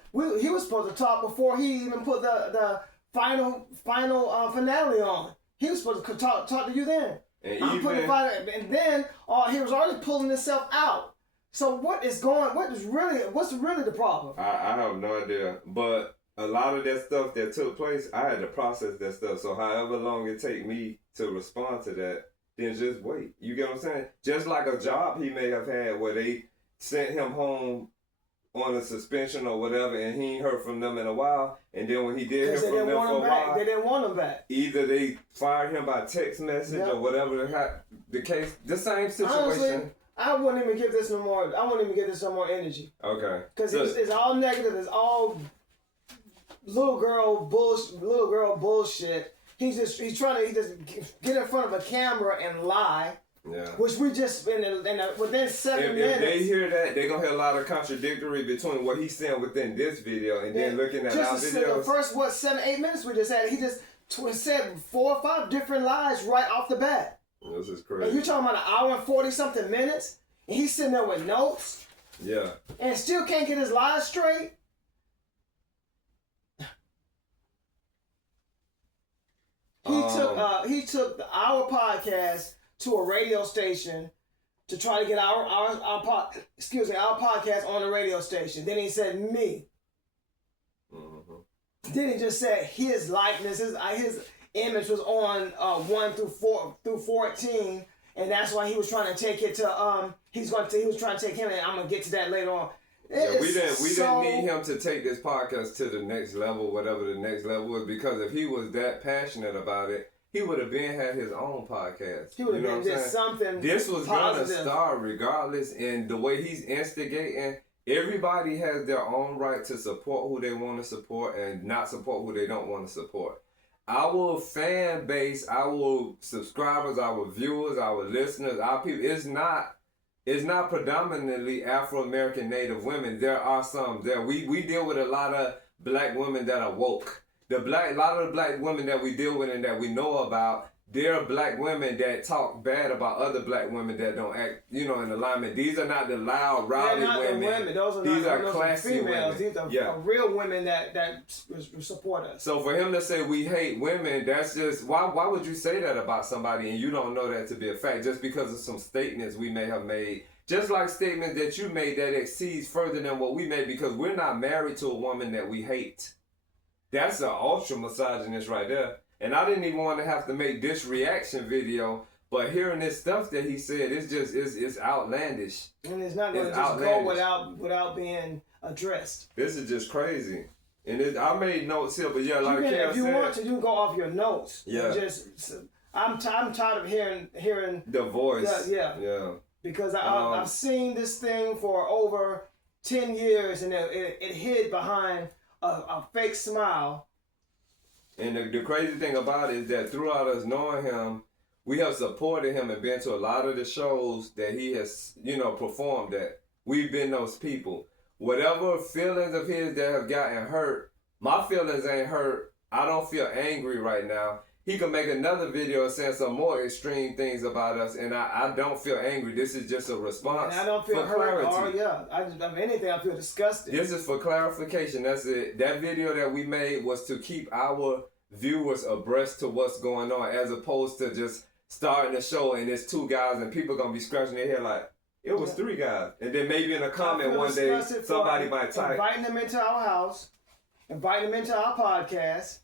He was supposed to talk before he even put the final finale on. He was supposed to talk to you then. And And then he was already pulling himself out. So what's really the problem? I have no idea. But a lot of that stuff that took place, I had to process that stuff. So however long it take me to respond to that, then just wait. You get what I'm saying? Just like a job he may have had where they sent him home on a suspension or whatever, and he ain't heard from them in a while. And then when he did hear from them for a while, they didn't want him back. either they fired him by text message or whatever the case. The same situation. Honestly, I wouldn't even give this no more. I wouldn't even give this some more energy. Okay. Because it's all negative. It's all little girl bullshit. He's trying to get in front of a camera and lie. Yeah. Which we just within 7 minutes. If they hear that, they're gonna hear a lot of contradictory between what he's saying within this video and then looking at our videos. The first 7-8 minutes we just had, he just said 4 or 5 different lies right off the bat. This is And crazy. you're talking about an hour and 40-something minutes, and he's sitting there with notes. Yeah. And still can't get his lies straight. He took our podcast to a radio station to try to get our podcast on the radio station. Then he said me. Mm-hmm. Then he just said his likeness, his image was on 1 through 14, and that's why he was trying to take it to he was trying to take him, and I'm gonna get to that later on. We didn't need him to take this podcast to the next level, whatever the next level was, because if he was that passionate about it, he would have been had his own podcast. He would have did something. This was positive. gonna start regardless, and the way he's instigating, everybody has their own right to support who they want to support and not support who they don't want to support. Our fan base, our subscribers, our viewers, our listeners, our people, it's not predominantly Afro-American Native women. There are some there. We deal with a lot of black women that are woke. A lot of the black women that we deal with and that we know about, they're black women that talk bad about other black women that don't act, in alignment. These are not the loud, rowdy women. These are classy females. women. These are real women that support us. So for him to say we hate women, that's just, why would you say that about somebody and you don't know that to be a fact just because of some statements we may have made? Just like statements that you made that exceeds further than what we made, because we're not married to a woman that we hate. That's an ultra misogynist right there. And I didn't even want to have to make this reaction video, but hearing this stuff that he said, it's outlandish. And it's not going to just go without being addressed. This is just crazy. And I made notes here, but yeah, like Cam said, if you want to, you can go off your notes. Yeah. I'm tired of hearing the voice. Yeah. Because I've seen this thing for over 10 years, and it hid behind a fake smile. And the crazy thing about it is that throughout us knowing him, we have supported him and been to a lot of the shows that he has, performed at. We've been those people. Whatever feelings of his that have gotten hurt, my feelings ain't hurt. I don't feel angry right now. he could make another video saying some more extreme things about us, and I don't feel angry. This is just a response. And I don't feel for hurt clarity. I mean, anything, I feel disgusted. This is for clarification. That's it. That video that we made was to keep our viewers abreast to what's going on, as opposed to just starting the show and it's 2 guys and people gonna be scratching their head like, it was 3 guys. And then maybe in a comment one day, somebody might type. Inviting them into our house, inviting them into our podcast,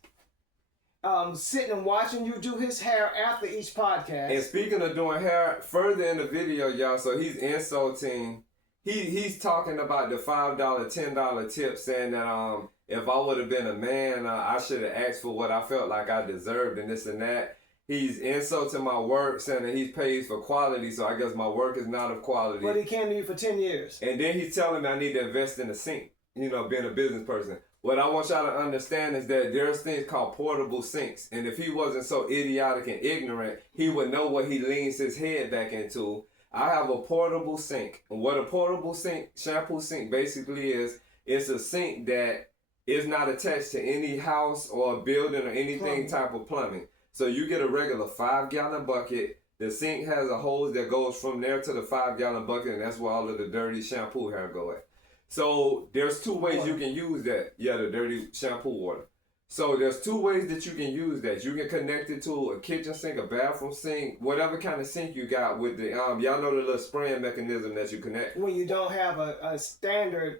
sitting and watching you do his hair after each podcast. And speaking of doing hair, further in the video, y'all, so he's insulting, he's talking about the $5, $10 tip, saying that if I would have been a man, I should have asked for what I felt like I deserved and this and that. He's insulting my work, saying that he's paid for quality, so I guess my work is not of quality. But he came to you for 10 years. And then he's telling me I need to invest in a sink, you know, being a business person. What I want y'all to understand is that there's things called portable sinks. And if he wasn't so idiotic and ignorant, he would know what he leans his head back into. I have a portable sink. And what a portable sink, shampoo sink basically is, it's a sink that is not attached to any house or building or anything type of plumbing. So you get a regular 5-gallon bucket. The sink has a hose that goes from there to the 5-gallon bucket, and that's where all of the dirty shampoo hair go at. So there's 2 ways you can use that. Yeah, the dirty shampoo water. So there's 2 ways that you can use that. You can connect it to a kitchen sink, a bathroom sink, whatever kind of sink you got with the, y'all know the little spraying mechanism that you connect. When you don't have a standard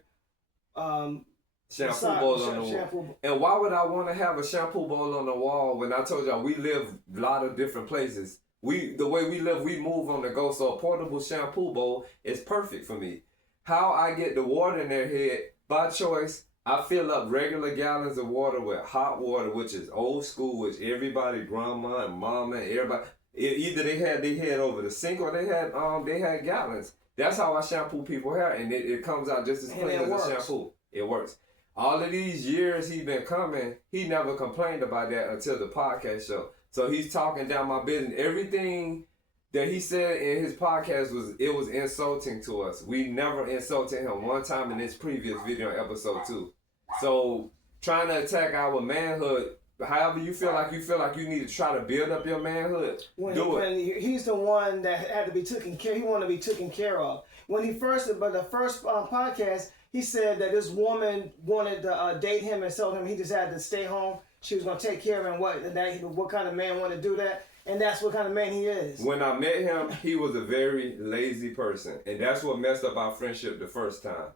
shampoo bowl on the wall. And why would I want to have a shampoo bowl on the wall when I told y'all we live a lot of different places? The way we live, we move on the go. So a portable shampoo bowl is perfect for me. How I get the water in their head, by choice, I fill up regular gallons of water with hot water, which is old school, which everybody, grandma and mama and everybody, either they had their head over the sink or they had gallons. That's how I shampoo people's hair, and it comes out just as clean as a shampoo. It works. All of these years he been coming, he never complained about that until the podcast show. So he's talking down my business. Everything that he said in his podcast was insulting to us. We never insulted him one time in this previous video in episode 2. So trying to attack our manhood, however you feel like you need to try to build up your manhood, He's the one that had to be taken care. He wanted to be taken care of. When the first podcast, he said that this woman wanted to date him and told him he just had to stay home. She was going to take care of him. What kind of man wanted to do that? And that's what kind of man he is. When I met him, he was a very lazy person. And that's what messed up our friendship the first time.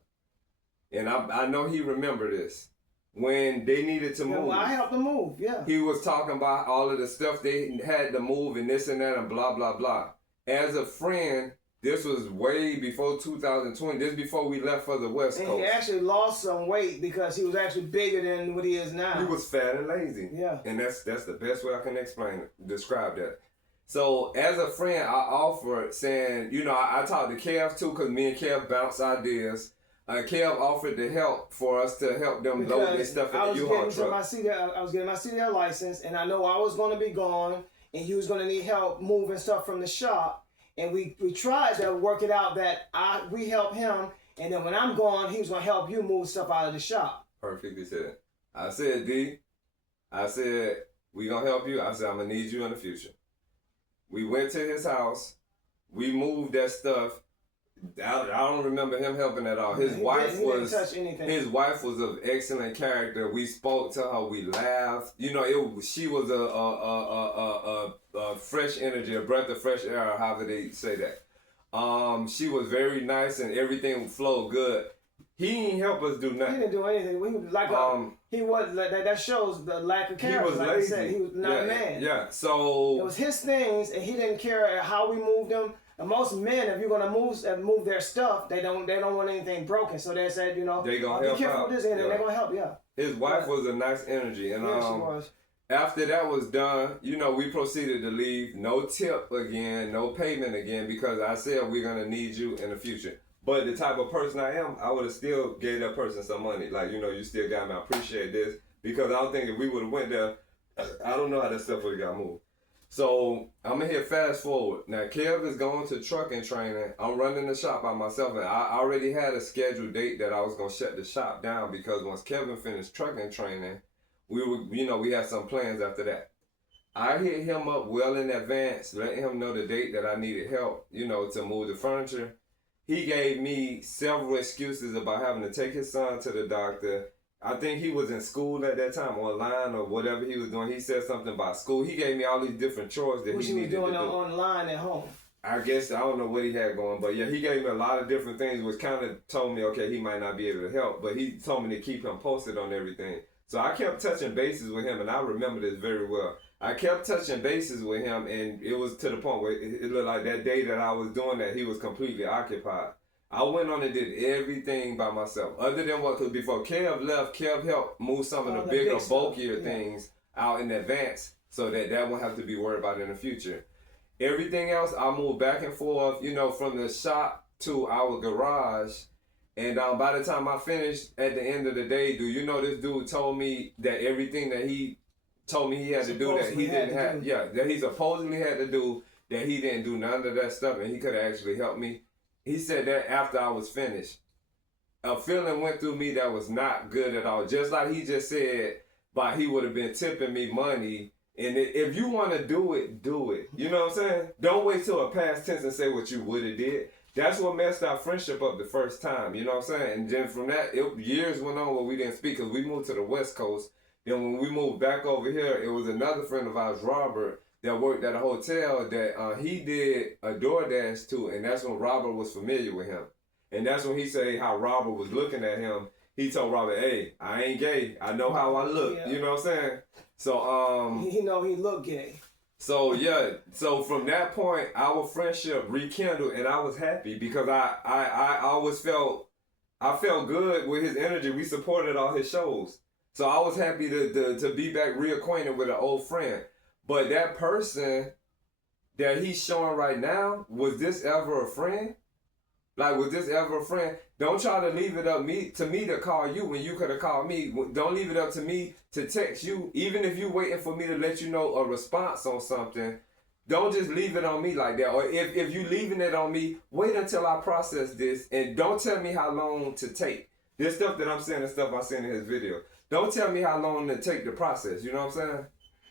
And I know he remembered this. When they needed to move. Well, I helped them move, yeah. He was talking about all of the stuff they had to move and this and that and blah, blah, blah. As a friend, this was way before 2020. This before we left for the West Coast. And he actually lost some weight because he was actually bigger than what he is now. He was fat and lazy. Yeah. And that's the best way I can describe that. So as a friend, I offered saying, you know, I talked to Kev too, because me and Kev bounce ideas. Kev offered to help for us to help them load their stuff in the U-Haul truck. I was getting my CDL license, and I know I was going to be gone, and he was going to need help moving stuff from the shop. And we tried to work it out that we help him, and then when I'm gone, he was going to help you move stuff out of the shop. Perfectly said. I said, D, we going to help you. I said, I'm going to need you in the future. We went to his house. We moved that stuff. I don't remember him helping at all. His wife was of excellent character. We spoke to her. We laughed. You know, she was a fresh energy, a breath of fresh air, however they say that. She was very nice and everything flowed good. He didn't help us do nothing. He didn't do anything. That shows the lack of character. He was lazy. I said. He was not a man. Yeah. So it was his things, and he didn't care how we moved them. And most men, if you're gonna move their stuff, they don't want anything broken. So they said, you know, they gonna help be careful out. with this, and they're gonna help. Yeah. His wife was a nice energy, and she was. After that was done, you know, we proceeded to leave. No tip again, no payment again, because I said we're gonna need you in the future. But the type of person I am, I would have still gave that person some money. Like, you know, you still got me. I appreciate this, because I don't think if we would have went there, I don't know how that stuff would have got moved. So I'm gonna hit fast forward. Now Kev is going to trucking training. I'm running the shop by myself, and I already had a scheduled date that I was gonna shut the shop down, because once Kevin finished trucking training, we had some plans after that. I hit him up well in advance, letting him know the date that I needed help, you know, to move the furniture. He gave me several excuses about having to take his son to the doctor. I think he was in school at that time, online or whatever he was doing. He said something about school. He gave me all these different chores that he needed to do. What you was doing online at home? I guess, I don't know what he had going, but yeah, he gave me a lot of different things, which kind of told me, okay, he might not be able to help, but he told me to keep him posted on everything. So I kept touching bases with him, and I remember this very well. I kept touching bases with him, and it was to the point where it looked like that day that I was doing that, he was completely occupied. I went on and did everything by myself, other than what, because before Kev left, Kev helped move some of the bigger, bulkier things out in advance so that won't have to be worried about in the future. Everything else, I moved back and forth, you know, from the shop to our garage. And by the time I finished, at the end of the day, do you know this dude told me that everything that he told me he had to do that he didn't have, that he supposedly had to do, that he didn't do none of that stuff, and he could have actually helped me. He said that after I was finished. A feeling went through me that was not good at all. Just like he just said, but he would have been tipping me money. And if you want to do it, do it. You know what I'm saying? Don't wait till a past tense and say what you would have did. That's what messed our friendship up the first time. You know what I'm saying? And then from that, years went on where we didn't speak because we moved to the West Coast. Then when we moved back over here, it was another friend of ours, Robert, that worked at a hotel that he did a DoorDash to. And that's when Robert was familiar with him. And that's when he said how Robert was looking at him. He told Robert, hey, I ain't gay. I know how I look. Yeah. You know what I'm saying? So, he know he looked gay. So, yeah. So, from that point, our friendship rekindled, and I was happy because I always felt good with his energy. We supported all his shows. So, I was happy to be back reacquainted with an old friend. But that person that he's showing right now, was this ever a friend? Like, was this ever a friend? Don't try to leave it up to me to call you when you could have called me. Don't leave it up to me to text you. Even if you're waiting for me to let you know a response on something, don't just leave it on me like that. Or if you leaving it on me, wait until I process this. And don't tell me how long to take. This stuff that I'm saying is stuff I seen in his video. Don't tell me how long to take the process. You know what I'm saying?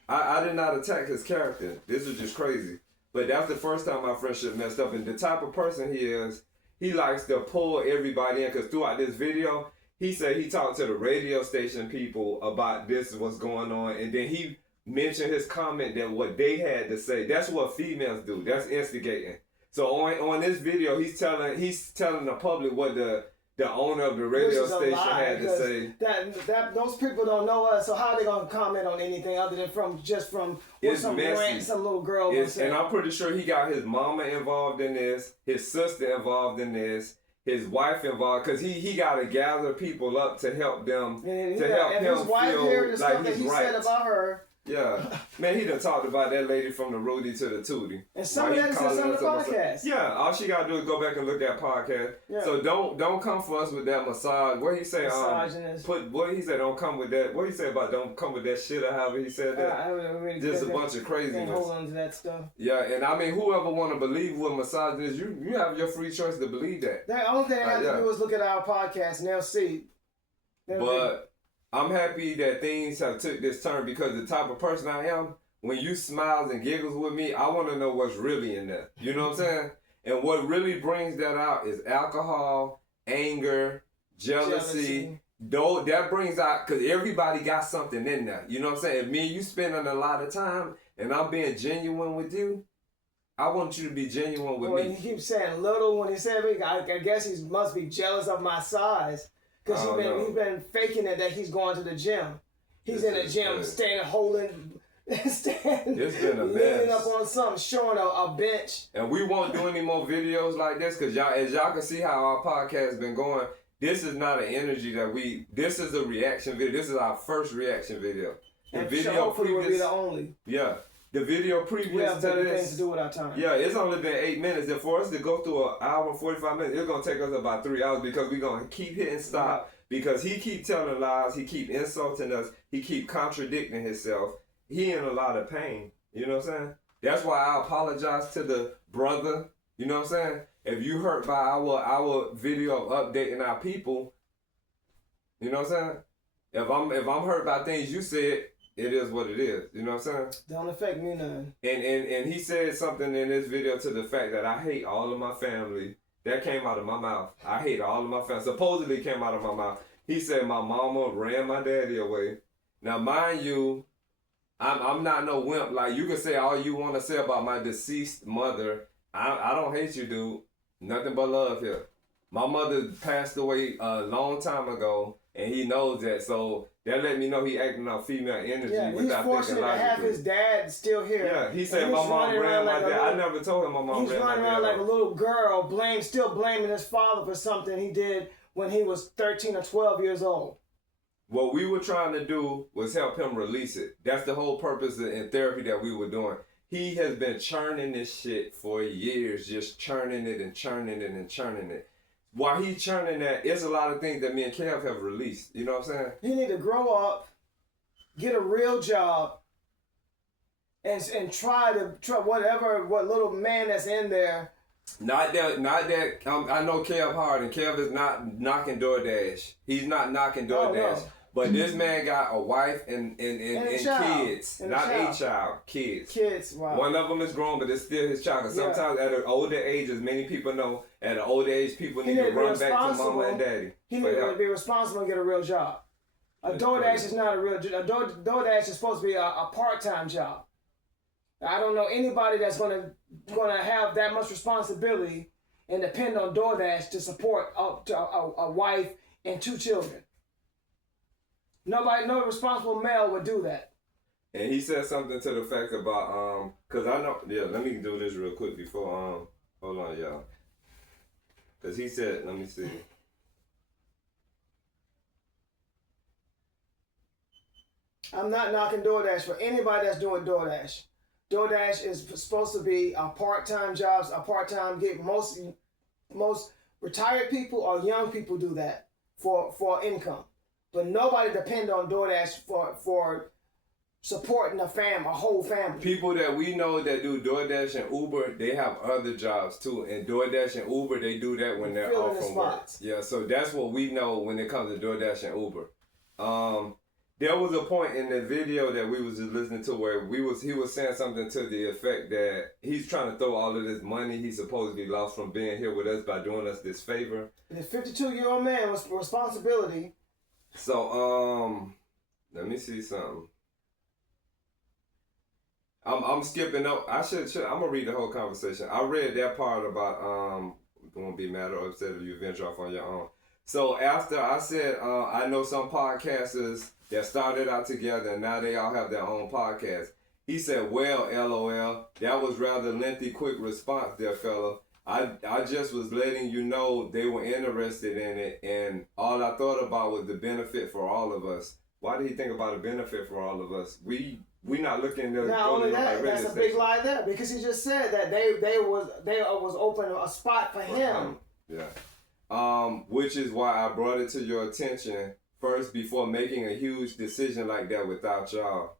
I did not attack his character. This was just crazy. But that's the first time my friendship messed up. And the type of person he is, he likes to pull everybody in, because throughout this video, he said he talked to the radio station people about this, what's going on, and then he mentioned his comment that what they had to say. That's what females do. That's instigating. So on this video, he's telling the public what the owner of the radio station had to say. That those people don't know us, so how are they gonna comment on anything other than from what some little girl was saying? And I'm pretty sure he got his mama involved in this, his sister involved in this, his wife involved, because he got to gather people up to help them, and help him his wife feel the like stuff he's that he right. said about her. Yeah, man, he done talked about that lady from the Rudy to the Tootie. And some of that is in some of the podcasts. Yeah, all she gotta do is go back and look at podcast. Yeah. So don't come for us with that massage. What he say? What he said? Don't come with that. What he say about don't come with that shit or however he said that? Just a bunch of craziness. Hold on to that stuff. Yeah, and I mean, whoever want to believe what massage is, you have your free choice to believe that. The only thing they have to do is look at our podcast and they'll see. I'm happy that things have took this turn, because the type of person I am, when you smiles and giggles with me, I want to know what's really in there. You know what I'm saying? And what really brings that out is alcohol, anger, jealousy. Though that brings out, because everybody got something in there. You know what I'm saying? If me and you spending a lot of time and I'm being genuine with you, I want you to be genuine with me. He keeps saying little when he said, I guess he must be jealous of my size. Because he's been faking it that he's going to the gym. He's in the gym, standing, it's been a mess. Leaning up on something, showing a bench. And we won't do any more videos like this, because as y'all can see how our podcast has been going, this is not an energy that this is a reaction video. This is our first reaction video. The video hopefully will be the only. Yeah. The video previous to this, things to do with our time. Yeah, it's only been 8 minutes. And for us to go through an hour and 45 minutes, it's going to take us about 3 hours, because we're going to keep hitting stop. Because he keep telling lies. He keep insulting us. He keep contradicting himself. He in a lot of pain. You know what I'm saying? That's why I apologize to the brother. You know what I'm saying? If you hurt by our video of updating our people, you know what I'm saying? If I'm hurt by things you said, it is what it is. You know what I'm saying? Don't affect me none. And he said something in this video to the fact that I hate all of my family. That came out of my mouth. I hate all of my family. Supposedly came out of my mouth. He said my mama ran my daddy away. Now, mind you, I'm not no wimp. Like, you can say all you want to say about my deceased mother. I don't hate you, dude. Nothing but love here. My mother passed away a long time ago, and he knows that. So that let me know he acting on female energy Yeah, he's without fortunate thinking to have logically. his dad still here. Yeah, he said And my he's mom running ran around my like a dad. I little- never told him my mom He's ran my running dad. around like a little girl, still blaming his father for something he did when he was 13 or 12 years old. What we were trying to do was help him release it. That's the whole purpose in therapy that we were doing. He has been churning this shit for years, just churning it and churning it and churning it. While he's churning that, it's a lot of things that me and Kev have released. You know what I'm saying? He need to grow up, get a real job, and try what little man that's in there. Not that. I know Kev hard, and Kev is not knocking DoorDash. He's not knocking DoorDash. no. But this man got a wife and a child. kids. And a Not child. a child, kids. Kids, wow. One of them is grown, but it's still his child. 'Cause Yeah. sometimes at an older age, as many people know, at an older age, people He need need to to be run back to mama responsible. and daddy. He for needs to help. be responsible and get a real job. A That's DoorDash crazy. is not a real job. DoorDash is supposed to be a part-time job. I don't know anybody that's gonna have that much responsibility and depend on DoorDash to support a wife and 2 children. No responsible male would do that. And he said something to the fact about cause I know, yeah, let me do this real quick before hold on, y'all. Cause he said, let me see. I'm not knocking DoorDash for anybody that's doing DoorDash. DoorDash is supposed to be a part-time job, a part-time gig. Most retired people or young people do that for income. But nobody depend on DoorDash for supporting a whole family. People that we know that do DoorDash and Uber, they have other jobs too. And DoorDash and Uber, they do that when they're Filling off the from work. spots. Yeah, so that's what we know when it comes to DoorDash and Uber. There was a point in the video that we was just listening to where he was saying something to the effect that he's trying to throw all of this money he supposedly lost from being here with us by doing us this favor. And a 52-year-old man with responsibility. So let me see something. I'm skipping up. I'm gonna read the whole conversation. I read that part about don't be mad or upset if you venture off on your own. So after I said I know some podcasters that started out together and now they all have their own podcast. He said, well, LOL, that was rather lengthy, quick response there, fella. I just was letting you know they were interested in it, and all I thought about was the benefit for all of us. Why did he think about a benefit for all of us? We not looking to Not go only to no that, radio that's a station. big lie there because he just said that they was open a spot for him. Yeah. Which is why I brought it to your attention first before making a huge decision like that without y'all.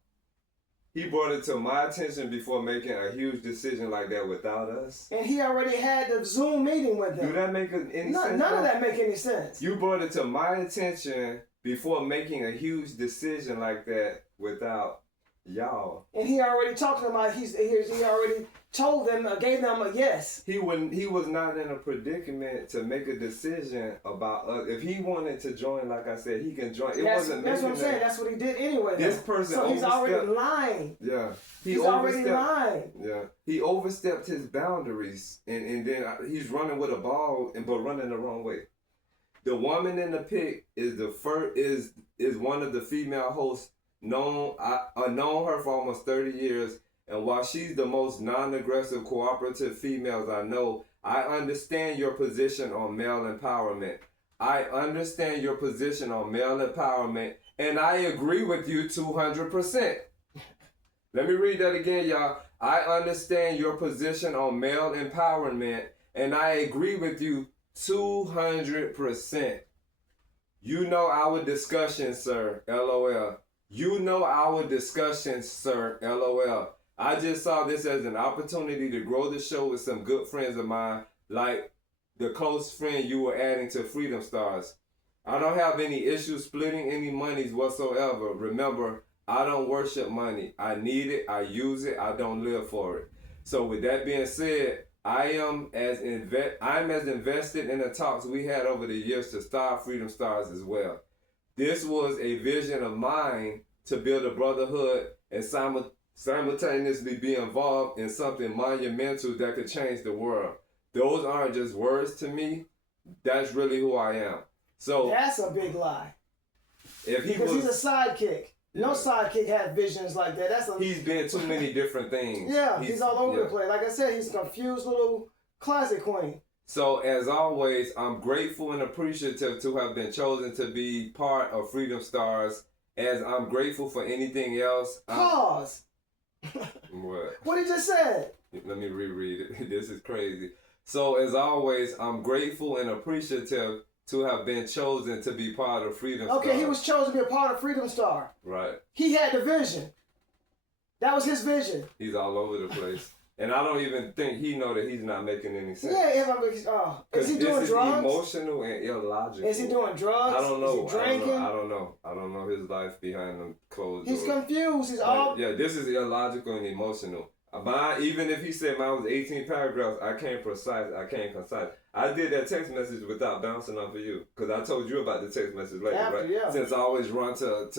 He brought it to my attention before making a huge decision like that without us. And he already had the Zoom meeting with them. Do that make any sense? None bro? of that make any sense. You brought it to my attention before making a huge decision like that without y'all. And he already talked to them about he already told them, gave them a yes. He was not in a predicament to make a decision about us. If he wanted to join, like I said, he can join. That's what I'm saying. That's what he did anyway. This though. person So he's already overstepped- lying. Yeah. He's already lying. Yeah. He overstepped his boundaries and then he's running with a ball but running the wrong way. The woman in the pic is is one of the female hosts I've known her for almost 30 years, and while she's the most non-aggressive, cooperative females I know, I understand your position on male empowerment. I understand your position on male empowerment, and I agree with you 200%. Let me read that again, y'all. I understand your position on male empowerment, and I agree with you 200%. You know our discussion, sir. LOL. You know our discussions, sir. LOL. I just saw this as an opportunity to grow the show with some good friends of mine, like the close friend you were adding to Freedom Stars. I don't have any issues splitting any monies whatsoever. Remember, I don't worship money. I need it. I use it. I don't live for it. So with that being said, I'm as invested in the talks we had over the years to start Freedom Stars as well. This was a vision of mine to build a brotherhood and simultaneously be involved in something monumental that could change the world. Those aren't just words to me. That's really who I am. So That's a big lie. if he Because was, he's a sidekick. No Yeah. sidekick had visions like that. That's a he's been too many different things. yeah. He's all over yeah. the place. Like I said, he's a confused little closet queen. So as always, I'm grateful and appreciative to have been chosen to be part of Freedom Stars. As I'm grateful for anything else. Pause. What? What he just said. Let me reread it. This is crazy. So as always, I'm grateful and appreciative to have been chosen to be part of Freedom Stars. Okay, he was chosen to be a part of Freedom Star. Right. He had the vision. That was his vision. He's all over the place. And I don't even think he know that he's not making any sense. Yeah, is he doing this drugs? is emotional and illogical. Is he doing drugs? I don't know. Is he drinking? I don't know. I don't know his life behind them closed He's doors. confused. He's Like, all yeah, this is illogical and emotional. Even if he said mine was 18 paragraphs, I can't concise. I did that text message without bouncing off of you. Because I told you about the text message later, After, right? yeah. Since I always run to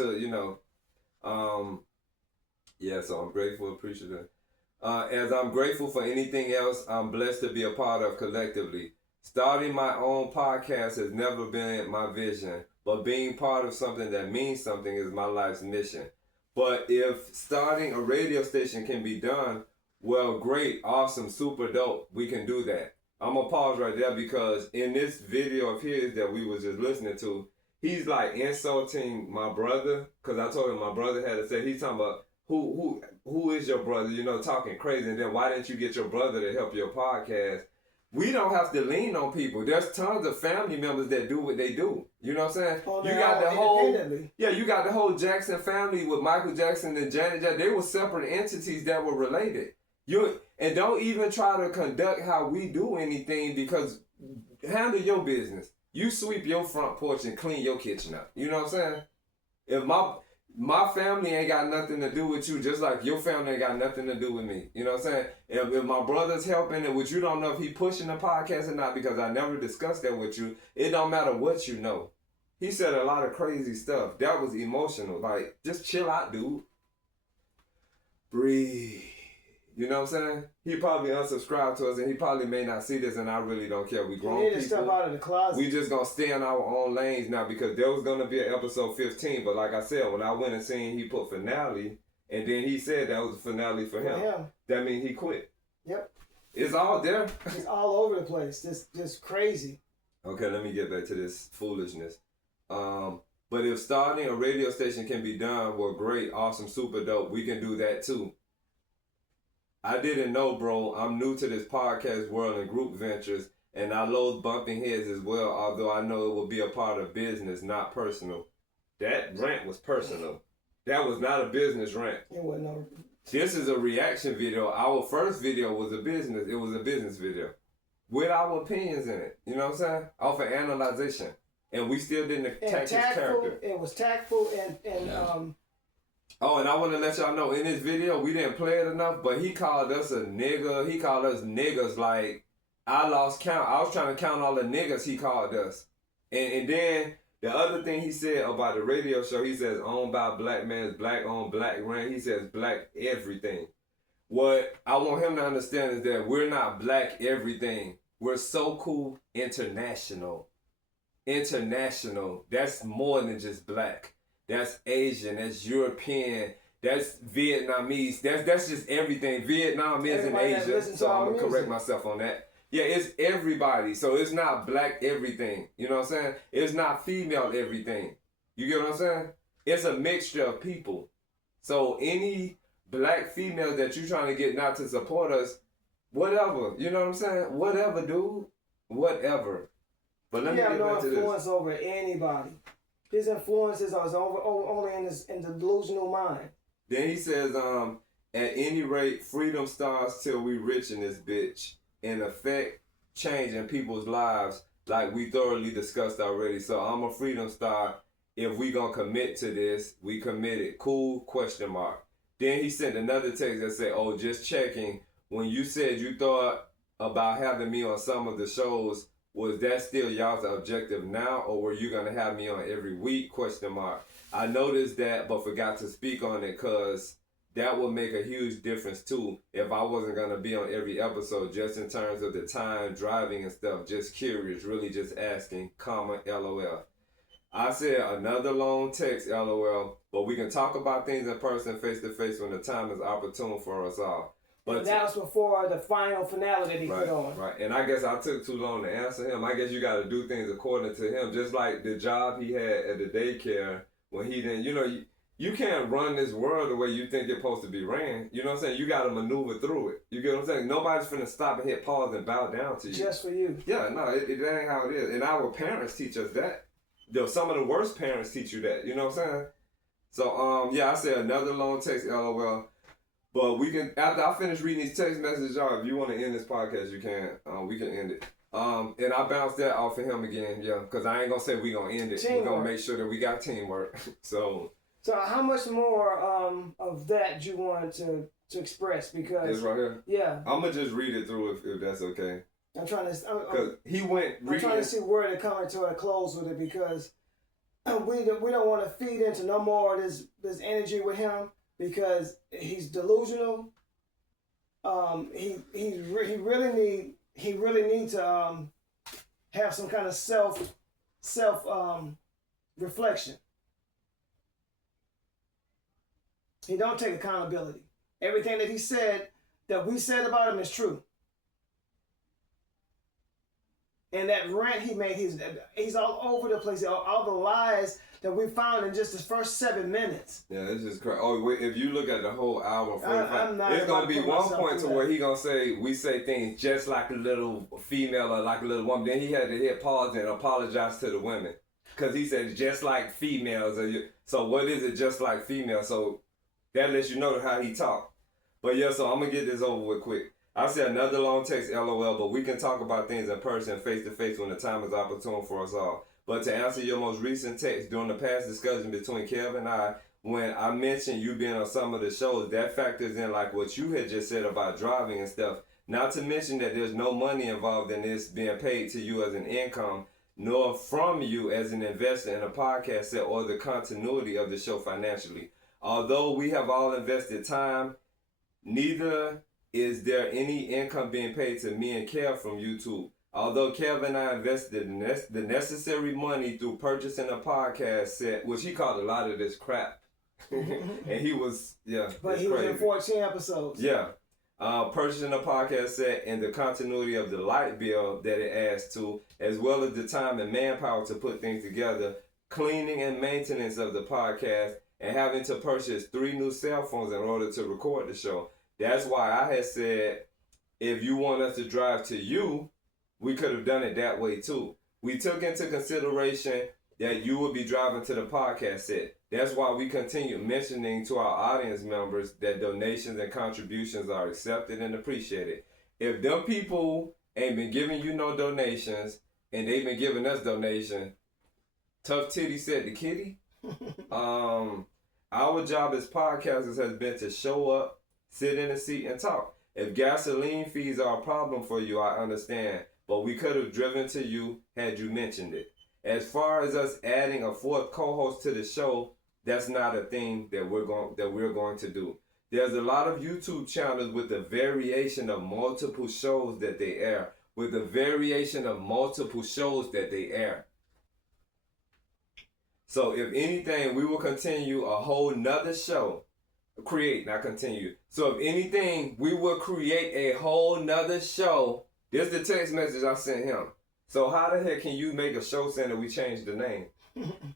yeah, so I'm grateful, appreciative. As I'm grateful for anything else I'm blessed to be a part of collectively. Starting my own podcast has never been my vision, but being part of something that means something is my life's mission. But if starting a radio station can be done, well, great, awesome, super dope, we can do that. I'm going to pause right there because in this video of his that we was just listening to, he's like insulting my brother because I told him my brother had to say, he's talking about who is your brother, talking crazy, and then why didn't you get your brother to help your podcast? We don't have to lean on people. There's tons of family members that do what they do. You know what I'm saying? Oh, You got the whole independently. you got the whole Jackson family with Michael Jackson and Janet Jackson. They were separate entities that were related. And don't even try to conduct how we do anything because handle your business. You sweep your front porch and clean your kitchen up. You know what I'm saying? If my family ain't got nothing to do with you, just like your family ain't got nothing to do with me. You know what I'm saying? If my brother's helping, which you don't know if he pushing the podcast or not because I never discussed that with you, it don't matter what you know. He said a lot of crazy stuff. That was emotional. Like, just chill out, dude. Breathe. You know what I'm saying? He probably unsubscribed to us and he probably may not see this and I really don't care. We grown You need to people. step out of the closet. We just gonna stay in our own lanes now because there was gonna be an episode 15, but like I said, when I went and seen he put finale, and then he said that was the finale for him. That means he quit. Yep. It's all there. It's all over the place. Just crazy. Okay, let me get back to this foolishness. But if starting a radio station can be done, well, great, awesome, super dope. We can do that too. I didn't know, bro. I'm new to this podcast world and group ventures, and I loathe bumping heads as well, although I know it will be a part of business, not personal. That rant was personal. That was not a business rant. It wasn't no. This is a reaction video. Our first video was a business. It was a business video with our opinions in it. You know what I'm saying? Off of analyzation. And we still didn't attack his character. It was tactful and Oh, and I want to let y'all know, in this video, we didn't play it enough, but he called us a nigga. He called us niggas like, I lost count. I was trying to count all the niggas he called us. And then the other thing he said about the radio show, he says, owned by black man, black owned, black ran. He says black everything. What I want him to understand is that we're not black everything. We're SOKU international. International. That's more than just black. That's Asian, that's European, that's Vietnamese, that's just everything. Vietnam is in Asia, so I'm going to correct myself on that. Yeah, it's everybody, so it's not black everything, you know what I'm saying? It's not female everything, you get what I'm saying? It's a mixture of people. So any black female that you're trying to get not to support us, whatever, you know what I'm saying? Whatever, dude, whatever. But let me get back to this. He have no influence over anybody. His influences are only in the delusional mind. Then he says, at any rate, freedom starts till we rich in this bitch. In effect, changing people's lives like we thoroughly discussed already. So I'm a freedom star if we gonna commit to this. We committed. Cool, question mark. Then he sent another text that said, oh, just checking. When you said you thought about having me on some of the shows, was that still y'all's objective now, or were you gonna have me on every week? Question mark. I noticed that, but forgot to speak on it because that would make a huge difference too if I wasn't gonna be on every episode, just in terms of the time, driving and stuff. Just curious, really just asking, comma, LOL. I said another long text, LOL, but we can talk about things in person, face to face, when the time is opportune for us all. But that was before the final finale that he put on. Right, and I guess I took too long to answer him. I guess you got to do things according to him. Just like the job he had at the daycare when he didn't, you can't run this world the way you think it's supposed to be ran. You know what I'm saying? You got to maneuver through it. You get what I'm saying? Nobody's finna stop and hit pause and bow down to you. Just for you. Yeah, no, it ain't how it is. And our parents teach us that. Some of the worst parents teach you that. You know what I'm saying? So, yeah, I said another long text, LOL. But we can, after I finish reading these text messages, y'all, if you want to end this podcast, you can. We can end it. And I bounced that off of him again, yeah, because I ain't going to say we going to end it. We're going to make sure that we got teamwork. So how much more of that you wanted to express? Because it's right here? Yeah. I'm going to just read it through if that's okay. I'm trying to... Because he went... I'm trying to see where they're coming to a close with it, because we don't want to feed into no more of this energy with him, because he's delusional. He really need to have some kind of self reflection. He don't take accountability. Everything that he said, that we said about him, is true. And that rant he made, he's all over the place. All the lies that we found in just the first 7 minutes. Yeah, it's just crazy. Oh, wait, if you look at the whole hour, it's going to be one point to where he going to say, we say things just like a little female or like a little woman. Then he had to hit pause and apologize to the women. Because he said just like females. So what is it, just like females? So that lets you know how he talk. But yeah, so I'm going to get this over with quick. I said another long text, LOL, but we can talk about things in person, face to face, when the time is opportune for us all. But to answer your most recent text, during the past discussion between Kev and I, when I mentioned you being on some of the shows, that factors in like what you had just said about driving and stuff. Not to mention that there's no money involved in this being paid to you as an income, nor from you as an investor in a podcast set or the continuity of the show financially. Although we have all invested time, neither is there any income being paid to me and Kev from YouTube. Although Kev and I invested the necessary money through purchasing a podcast set, which he called a lot of this crap. And he was, yeah. But he was in 14 episodes. Yeah. Purchasing a podcast set and the continuity of the light bill that it adds to, as well as the time and manpower to put things together, cleaning and maintenance of the podcast, and having to purchase 3 new cell phones in order to record the show. That's why I had said, if you want us to drive to you, we could have done it that way too. We took into consideration that you would be driving to the podcast set. That's why we continue mentioning to our audience members that donations and contributions are accepted and appreciated. If them people ain't been giving you no donations and they've been giving us donations, Tough Titty said to Kitty, our job as podcasters has been to show up, sit in a seat and talk. If gasoline fees are a problem for you, I understand, but we could have driven to you had you mentioned it. As far as us adding a 4th co-host to the show, that's not a thing that we're going to do. There's a lot of YouTube channels with the variation of multiple shows that they air. So if anything, we will continue a whole nother show. Create, not continue. So if anything, we will create a whole nother show. This is the text message I sent him. So how the heck can you make a show saying that we changed the name?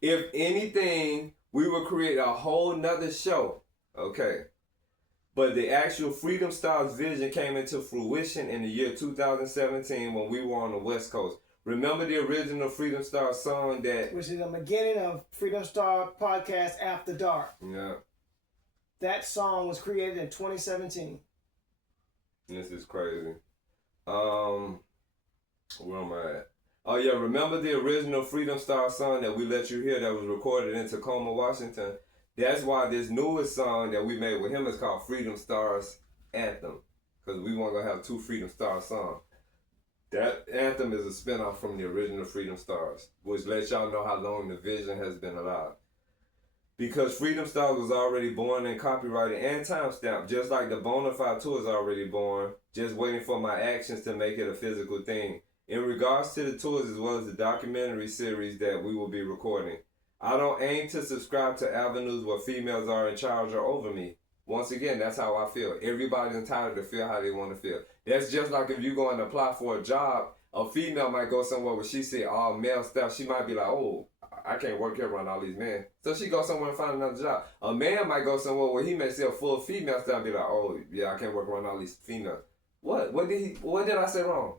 If anything, we will create a whole nother show. Okay. But the actual Freedom Stars vision came into fruition in the year 2017 when we were on the West Coast. Remember the original Freedom Star song that... Which is the beginning of Freedom Star Podcast After Dark. Yeah. That song was created in 2017. This is crazy. Where am I at? Oh yeah, remember the original Freedom Star song that we let you hear that was recorded in Tacoma, Washington? That's why this newest song that we made with him is called Freedom Stars Anthem. Because we weren't going to have two Freedom Star songs. That anthem is a spinoff from the original Freedom Stars, which lets y'all know how long the vision has been alive. Because Freedom Stars was already born and copyrighted and timestamped, just like the Bonafide Tour is already born, just waiting for my actions to make it a physical thing. In regards to the tours as well as the documentary series that we will be recording, I don't aim to subscribe to avenues where females are in charge or over me. Once again, that's how I feel. Everybody's entitled to feel how they want to feel. That's just like if you go and apply for a job, a female might go somewhere where she see all male stuff. She might be like, oh, I can't work here around all these men. So she go somewhere and find another job. A man might go somewhere where he may see a full female stuff and be like, oh, yeah, I can't work around all these females. What did I say wrong?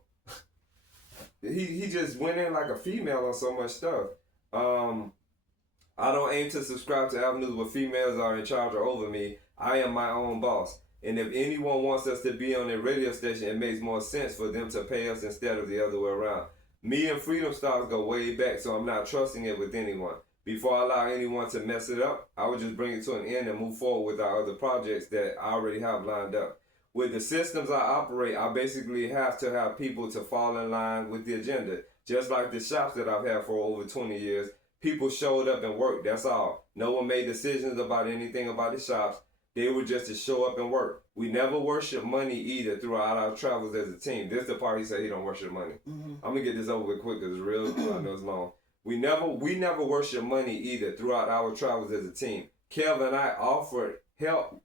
He just went in like a female on so much stuff. I don't aim to subscribe to avenues where females are in charge or over me. I am my own boss. And if anyone wants us to be on a radio station, it makes more sense for them to pay us instead of the other way around. Me and Freedom Stars go way back, so I'm not trusting it with anyone. Before I allow anyone to mess it up, I would just bring it to an end and move forward with our other projects that I already have lined up. With the systems I operate, I basically have to have people to fall in line with the agenda. Just like the shops that I've had for over 20 years, people showed up and worked, that's all. No one made decisions about anything about the shops. They were just to show up and work. We never worship money either throughout our travels as a team. This is the part he said he don't worship money. I'm gonna get this over with quick because it's real. I know it's long. We never worship money either throughout our travels as a team. Kev and I offered help.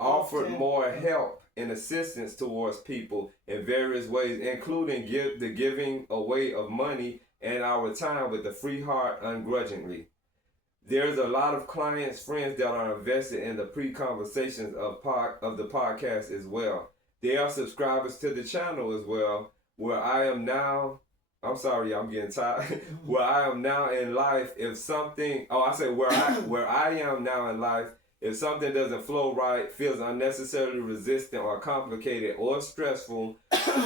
Offered more help and assistance towards people in various ways, including the giving away of money and our time with a free heart ungrudgingly. There's a lot of clients, friends that are invested in the pre-conversations of the podcast as well. They are subscribers to the channel as well, where I am now, I'm sorry, I'm getting tired, where I am now in life, if something, where I am now in life, if something doesn't flow right, feels unnecessarily resistant or complicated or stressful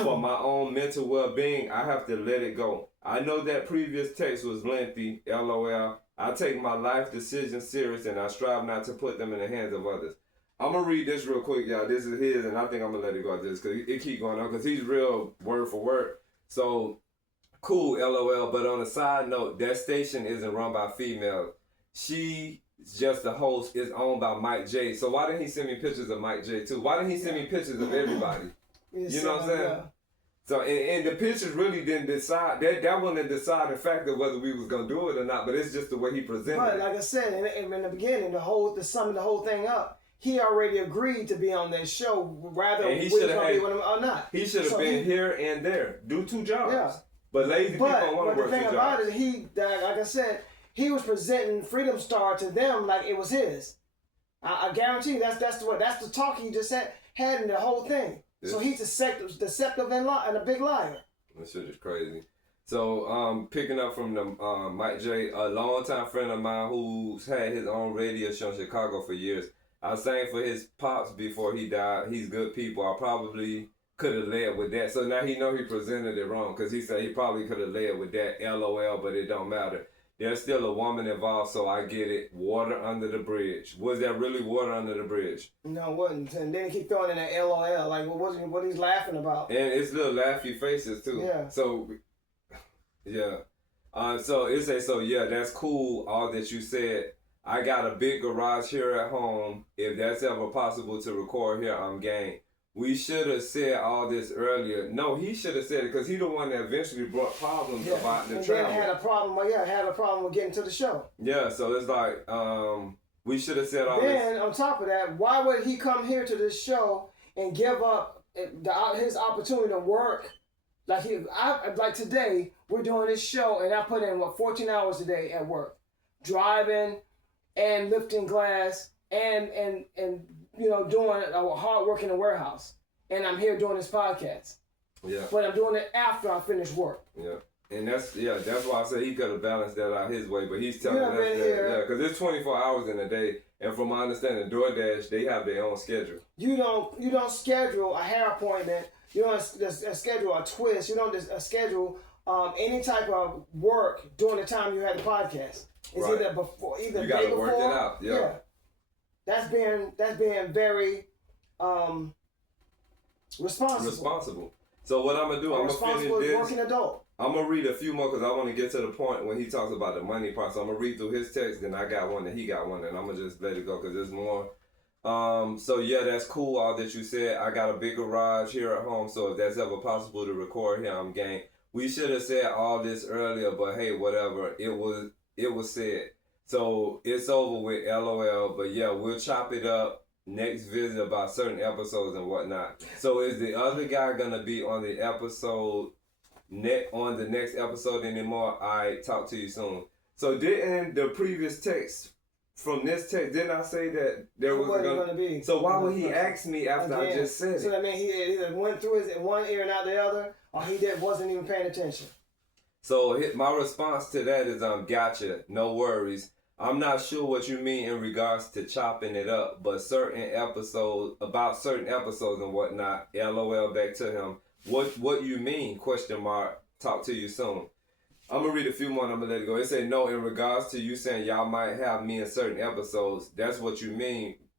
for my own mental well-being, I have to let it go. I know that previous text was lengthy, LOL. I take my life decisions serious and I strive not to put them in the hands of others. I'm going to read this real quick, y'all. This is his, and I think I'm going to let it go at this because it keep going on because he's real word for word. So, cool, LOL. But on a side note, that station isn't run by females. She's just the host, is owned by Mike J. So why didn't he send me pictures of Mike J too? Why didn't he send me pictures of everybody? You know what I'm saying? Yeah. So, and the pictures really didn't decide, that wasn't a deciding factor whether we was going to do it or not, but it's just the way he presented but it. like I said in the beginning, to sum the whole thing up, he already agreed to be on that show, rather And he we should was have going to be with him or not. He should have been here and there. Do two jobs. Yeah. But lazy people don't want to work the two thing about jobs. it, like I said, he was presenting Freedom Star to them like it was his. I guarantee you that's the talk he just had in the whole thing. Yes. So he's deceptive and a big liar. That shit is crazy. So, picking up from the Mike J, a longtime friend of mine who's had his own radio show in Chicago for years. I sang for his pops before he died. He's good people. I probably could have led with that. So now he know he presented it wrong because he said he probably could have led with that, LOL, but it don't matter. There's still a woman involved, so I get it. Water under the bridge. Was there really water under the bridge? No, it wasn't. And then he keep throwing in that LOL, like what he's laughing about. And it's little laughy faces too. Yeah. So, yeah. So yeah, that's cool. All that you said. I got a big garage here at home. If that's ever possible to record here, I'm game. We should have said all this earlier. No, he should have said it because he's the one that eventually brought problems about the and travel. then had a problem with getting to the show. Yeah, so it's like, we should have said all then, this. on top of that, why would he come here to this show and give up his opportunity to work? Like today, we're doing this show and I put in 14 hours a day at work, driving and lifting glass and doing hard work in the warehouse. And I'm here doing this podcast. Yeah. But I'm doing it after I finish work. Yeah. And that's why I said he could have balanced that out his way, but he's telling us that, because it's 24 hours in a day, and from my understanding, DoorDash, they have their own schedule. You don't schedule a hair appointment You don't schedule a twist. You don't schedule any type of work during the time you had the podcast. It's Right. either before, either You the day gotta before. work it out, yeah. That's being very responsible. So what I'm gonna do, I'm gonna finish responsible this. working adult. I'm gonna read a few more because I want to get to the point when he talks about the money part. So I'm gonna read through his text, then I got one, and he got one, and I'm gonna just let it go because there's more. So yeah, that's cool. All that you said. I got a big garage here at home, so if that's ever possible to record here, I'm game. We should have said all this earlier, but hey, whatever. It was said. So it's over with. LOL. But yeah, we'll chop it up next visit about certain episodes and whatnot. So is the other guy gonna be on the episode? On the next episode anymore? I talk to you soon. So didn't the previous text from this text, didn't I say that there was going to be? So why would he ask me after I just said it? So that means he either went through his one ear and out the other, or he wasn't even paying attention. So my response to that is gotcha, no worries. I'm not sure what you mean in regards to chopping it up, but certain episodes and whatnot, LOL back to him. What you mean? ? Talk to you soon. I'm gonna read a few more and I'm gonna let it go. It said no in regards to you saying y'all might have me in certain episodes. That's what you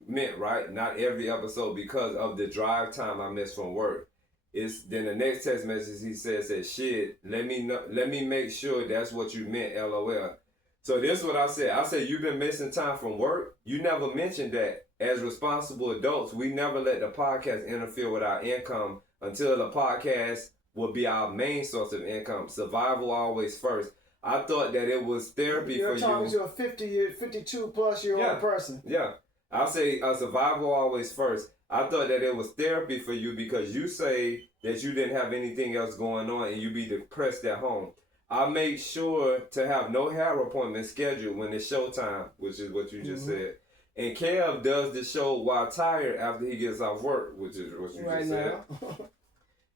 meant, right? Not every episode because of the drive time I missed from work. It's then the next text message he said shit. Let me make sure that's what you meant. LOL. So this is what I said. I said you've been missing time from work. You never mentioned that. As responsible adults, we never let the podcast interfere with our income until the podcast will be our main source of income. Survival always first. I thought that it was therapy for you. You're talking to a 52-plus-year-old person. Yeah. I'll say survival always first. I thought that it was therapy for you because you say that you didn't have anything else going on and you be depressed at home. I make sure to have no hair appointment scheduled when it's showtime, which is what you just said. And Kev does the show while tired after he gets off work, which is what you just said.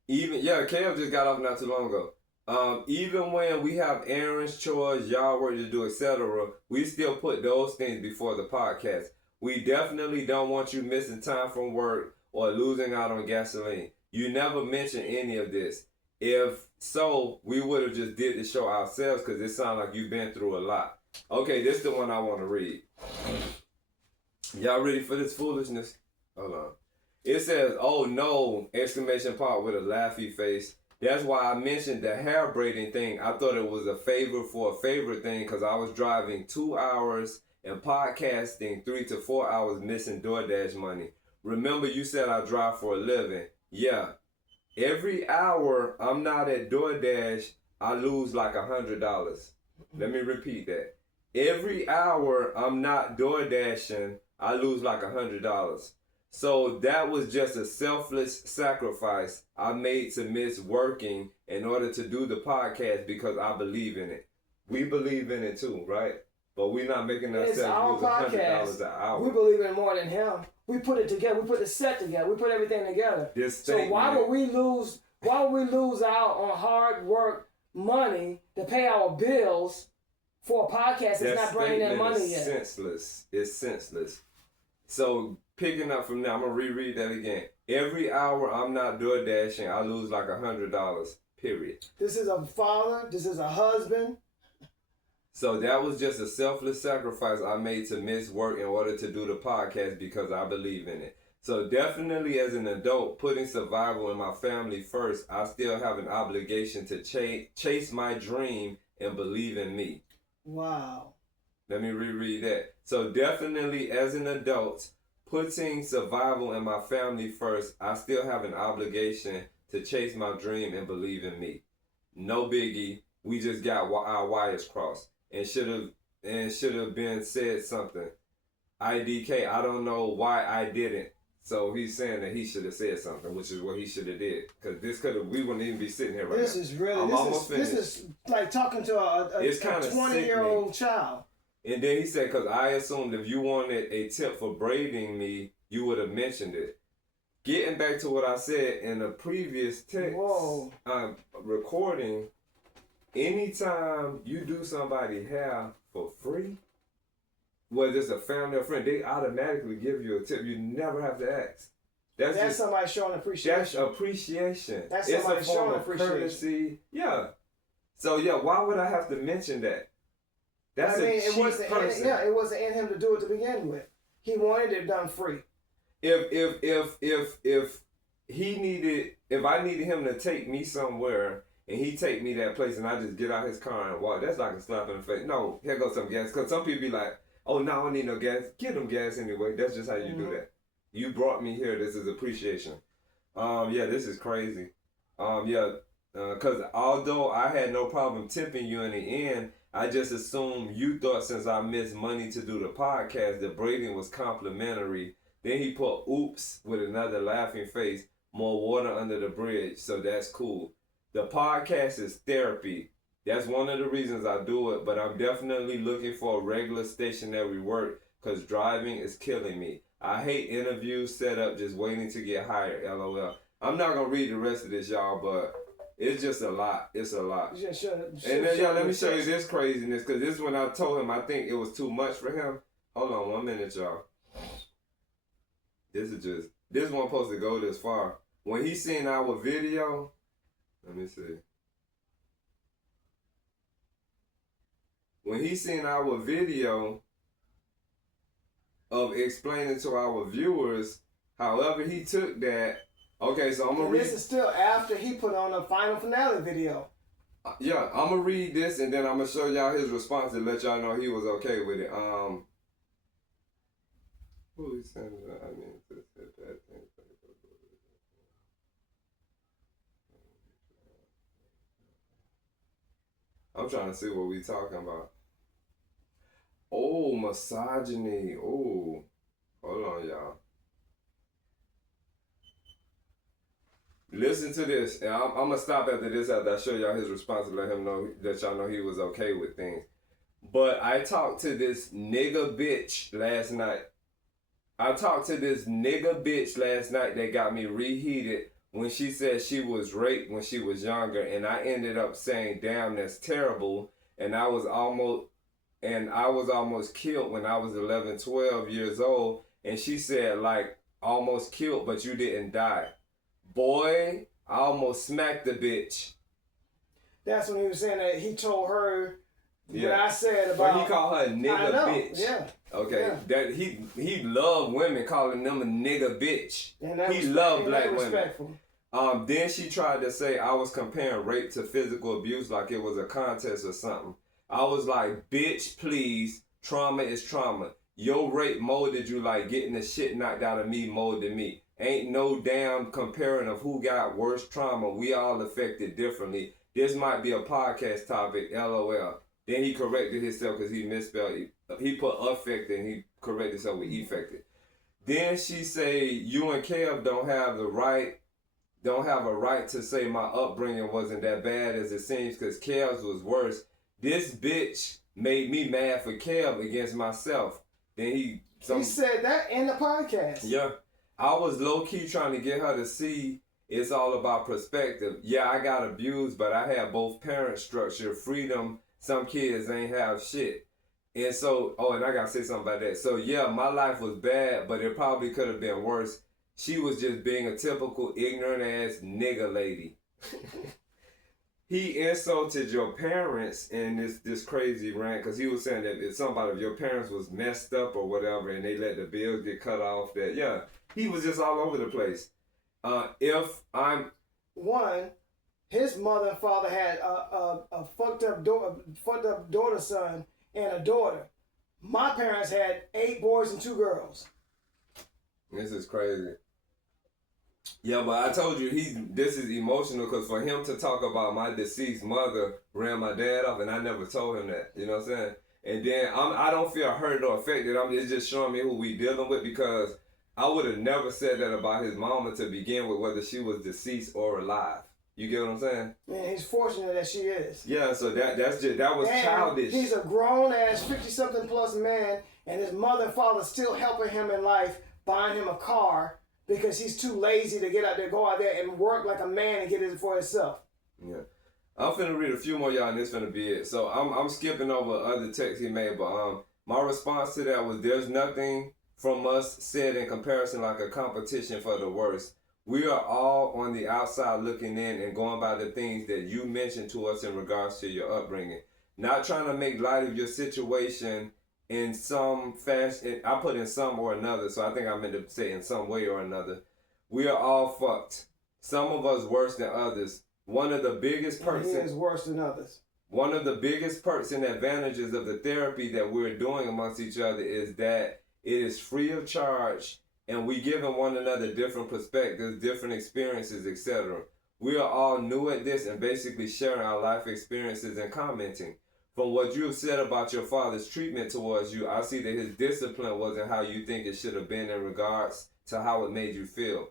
Kev just got off not too long ago. Even when we have errands, chores, yard work to do, etc., we still put those things before the podcast. We definitely don't want you missing time from work or losing out on gasoline. You never mentioned any of this. If so, we would have just did the show ourselves because it sounds like you've been through a lot. Okay, this is the one I want to read. Y'all ready for this foolishness? Hold on. It says, oh no, ! With a laughy face. That's why I mentioned the hair braiding thing. I thought it was a favor for a favor thing because I was driving 2 hours and podcasting 3 to 4 hours missing DoorDash money. Remember you said I drive for a living. Yeah. Every hour I'm not at DoorDash, I lose like $100. Let me repeat that. Every hour I'm not DoorDashing, I lose like $100. So that was just a selfless sacrifice I made to miss working in order to do the podcast because I believe in it. We believe in it too, right? But we're not making ourselves lose $100 an hour. We believe in it more than him. We put it together. We put the set together. We put everything together. So why would we lose out on hard work money to pay our bills for a podcast that's not bringing in money yet? It's senseless. So picking up from there, I'm gonna reread that again. Every hour I'm not DoorDashing, I lose like $100. Period. This is a father. This is a husband. So that was just a selfless sacrifice I made to miss work in order to do the podcast because I believe in it. So definitely as an adult, putting survival and my family first, I still have an obligation to chase my dream and believe in me. Wow. Let me reread that. So definitely as an adult, putting survival and my family first, I still have an obligation to chase my dream and believe in me. No biggie. We just got our wires crossed. And should have been said something. IDK, I don't know why I didn't. So he's saying that he should have said something, which is what he should have did. Because we wouldn't even be sitting here right now. This is like talking to a 20-year-old child. And then he said, because I assumed if you wanted a tip for braiding me, you would have mentioned it. Getting back to what I said in a previous text recording, anytime you do somebody hair for free, whether it's a family or friend, they automatically give you a tip. You never have to ask. That's somebody showing appreciation. That's appreciation. That's it's somebody a form showing of appreciation. courtesy. Yeah. So yeah, why would I have to mention that? That's a cheap person. It wasn't in him to do it to begin with. He wanted it done free. If I needed him to take me somewhere and he take me that place and I just get out his car and walk, that's like a slap in the face. No, here goes some gas. Because some people be like, oh, no, I don't need no gas. Give them gas anyway. That's just how you do that. You brought me here. This is appreciation. Yeah, this is crazy. Because although I had no problem tipping you in the end, I just assumed you thought since I missed money to do the podcast that Braden was complimentary. Then he put oops with another laughing face, more water under the bridge, so that's cool. The podcast is therapy. That's one of the reasons I do it, but I'm definitely looking for a regular stationary work because driving is killing me. I hate interviews set up just waiting to get hired, LOL. I'm not going to read the rest of this, y'all, but it's just a lot. It's a lot. Yeah, And then, y'all, let me show you this craziness because this is when I told him I think it was too much for him. Hold on 1 minute, y'all. This one supposed to go this far. When he seen our video, let me see. When he seen our video of explaining to our viewers, however he took that. Okay, so I'm gonna read. This is still after he put on the final finale video. Yeah, I'm gonna read this and then I'm gonna show y'all his response to let y'all know he was okay with it. Who is saying that? I mean, I'm trying to see what we talking about. Oh, misogyny. Oh, hold on, y'all. Listen to this. And I'm going to stop after this after I show y'all his response to let him know that y'all know he was okay with things. But I talked to this nigga bitch last night. That got me reheated when she said she was raped when she was younger. And I ended up saying, damn, that's terrible. And I was almost killed when I was 11, 12 years old. And she said, like, almost killed, but you didn't die. Boy, I almost smacked the bitch. That's when he was saying that he told her what I said about... But he called her a nigga bitch. Yeah. Okay, yeah. That he loved women calling them a nigga bitch. He loved black women. Then she tried to say I was comparing rape to physical abuse like it was a contest or something. I was like, bitch, please. Trauma is trauma. Your rape molded you like getting the shit knocked out of me molded me. Ain't no damn comparing of who got worse trauma. We all affected differently. This might be a podcast topic, LOL. Then he corrected himself because he misspelled it. He put affected and he corrected himself with effected. Then she say, you and Kev don't have a right to say my upbringing wasn't that bad as it seems because Kev's was worse. This bitch made me mad for Kev against myself. Then he said that in the podcast. Yeah. I was low-key trying to get her to see it's all about perspective. Yeah, I got abused, but I had both parent structure, freedom. Some kids ain't have shit. And so, and I got to say something about that. So, yeah, my life was bad, but it probably could have been worse. She was just being a typical ignorant-ass nigga lady. He insulted your parents in this crazy rant because he was saying that if somebody of your parents was messed up or whatever and they let the bills get cut off, that, yeah, he was just all over the place. His mother and father had a fucked up daughter son and a daughter. My parents had 8 boys and 2 girls. This is crazy. Yeah, but I told you this is emotional because for him to talk about my deceased mother ran my dad off, and I never told him that. You know what I'm saying? And then I don't feel hurt or affected. It's just showing me who we dealing with because I would have never said that about his mama to begin with, whether she was deceased or alive. You get what I'm saying? And he's fortunate that she is. Yeah, so that was childish. He's a grown-ass 50-something plus man, and his mother and father still helping him in life, buying him a car, because he's too lazy to get out there, go out there and work like a man and get it for himself. Yeah. I'm finna read a few more, y'all, and this finna be it. So I'm skipping over other texts he made, but my response to that was there's nothing from us said in comparison like a competition for the worst. We are all on the outside looking in and going by the things that you mentioned to us in regards to your upbringing. Not trying to make light of your situation in some fashion. I put in some or another, so I think I meant to say in some way or another. We are all fucked. Some of us worse than others. One of the biggest perks is worse than others. One of the biggest perks and advantages of the therapy that we're doing amongst each other is that it is free of charge, and we giving one another different perspectives, different experiences, etc. We are all new at this and basically sharing our life experiences and commenting. From what you have said about your father's treatment towards you, I see that his discipline wasn't how you think it should have been in regards to how it made you feel.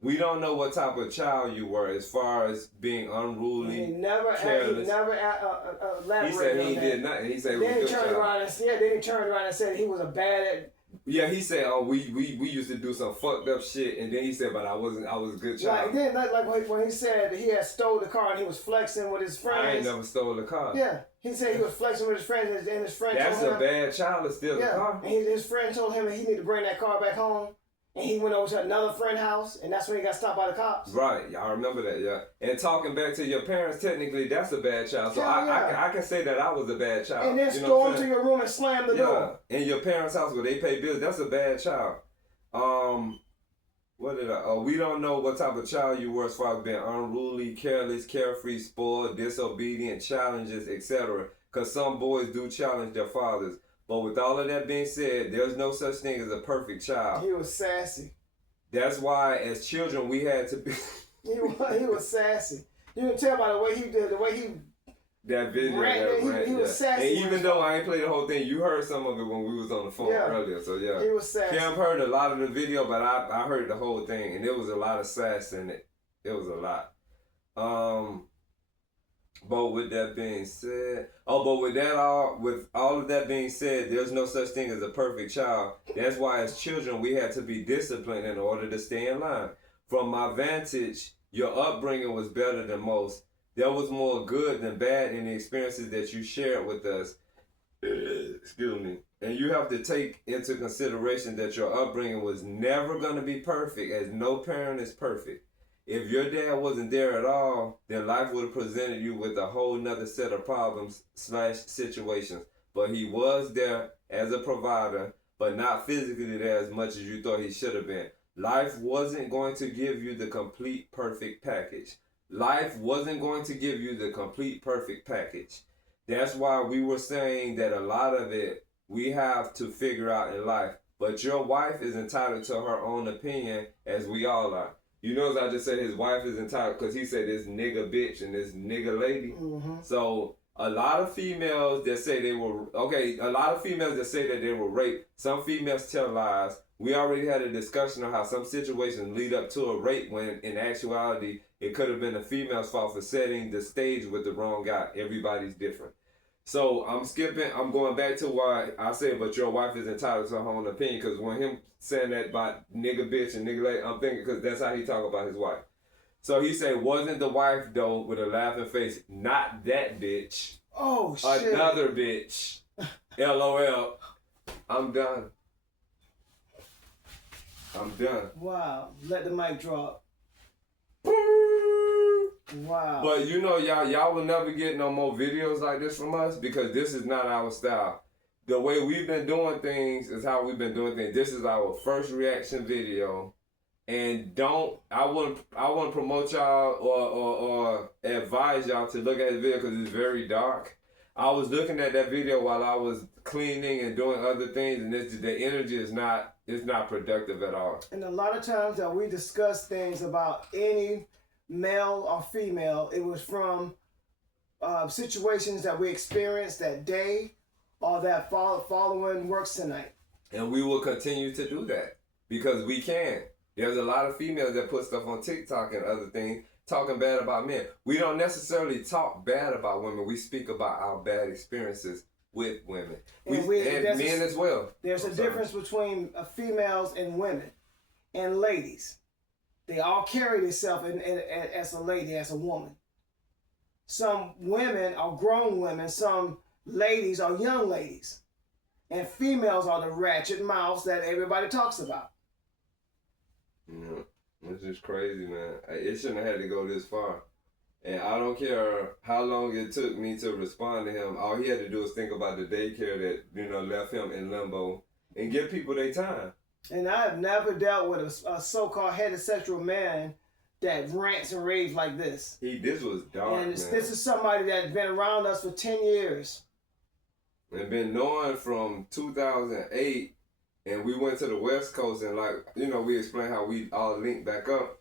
We don't know what type of child you were as far as being unruly, He never careless. elaborated. He said on he that. did nothing. He said it was Then a he good turned child. around and said, then he turned around and said he was a bad. Yeah, he said, oh, we used to do some fucked up shit, and then he said, but I was a good child. Like then, like when he said that he had stole the car and he was flexing with his friends. I ain't never stole a car. Yeah, he said he was flexing with his friends, and his friend That's told a him, bad child to steal a car. and his friend told him that he need to bring that car back home, and he went over to another friend's house, and that's when he got stopped by the cops. Right, I remember that, yeah. And talking back to your parents, technically, that's a bad child. So Yeah, I can say that I was a bad child. And then you know storm what I'm to saying? your room and slam the door. Yeah, in your parents' house where they pay bills, that's a bad child. We don't know what type of child you were as far as being unruly, careless, carefree, spoiled, disobedient, challenges, etc. Because some boys do challenge their fathers. But with all of that being said, there's no such thing as a perfect child. He was sassy. That's why, as children, we had to be. He was sassy. You can tell by the way he did, the way he. That video, Rant, he was sassy. And even though I ain't played the whole thing, you heard some of it when we was on the phone earlier. So yeah, he was sassy. Kim heard a lot of the video, but I heard the whole thing, and there was a lot of sass in it. It was a lot. But with that being said, with all of that being said, there's no such thing as a perfect child. That's why as children we had to be disciplined in order to stay in line. From my vantage, your upbringing was better than most. There was more good than bad in the experiences that you shared with us. Excuse me. And you have to take into consideration that your upbringing was never going to be perfect, as no parent is perfect. If your dad wasn't there at all, then life would have presented you with a whole nother set of problems / situations. But he was there as a provider, but not physically there as much as you thought he should have been. Life wasn't going to give you the complete perfect package. Life wasn't going to give you the complete perfect package. That's why we were saying that a lot of it we have to figure out in life. But your wife is entitled to her own opinion, as we all are. You notice I just said his wife is entitled because he said this nigga bitch and this nigga lady. Mm-hmm. So a lot of females that say they were, a lot of females that say that they were raped. Some females tell lies. We already had a discussion on how some situations lead up to a rape when in actuality it could have been a female's fault for setting the stage with the wrong guy. Everybody's different. So I'm going back to why I said, but your wife is entitled to her own opinion, because when him saying that about nigga bitch and nigga lady, I'm thinking, because that's how he talk about his wife. So he said, wasn't the wife though, with a laughing face, not that bitch. Oh shit. Another bitch. LOL. I'm done. Wow. Let the mic drop. Wow. But you know, y'all will never get no more videos like this from us, because this is not our style. The way we've been doing things is how we've been doing things. This is our first reaction video. And I wouldn't promote y'all or advise y'all to look at the video because it's very dark. I was looking at that video while I was cleaning and doing other things, and the energy is not productive at all. And a lot of times that we discuss things about any male or female, it was from situations that we experienced that day or that following works tonight. And we will continue to do that because we can. There's a lot of females that put stuff on TikTok and other things talking bad about men. We don't necessarily talk bad about women. We speak about our bad experiences with women. And men as well. There's a difference between females and women and ladies. They all carry themselves as a lady, as a woman. Some women are grown women. Some ladies are young ladies. And females are the ratchet mouths that everybody talks about. Yeah, this is crazy, man. It shouldn't have had to go this far. And I don't care how long it took me to respond to him. All he had to do was think about the daycare that, you know, left him in limbo and give people their time. And I've never dealt with a so-called heterosexual man that rants and raves like this. This was dark, And man. this is somebody that's been around us for 10 years. And been knowing from 2008, and we went to the West Coast, and like, you know, we explained how we all linked back up.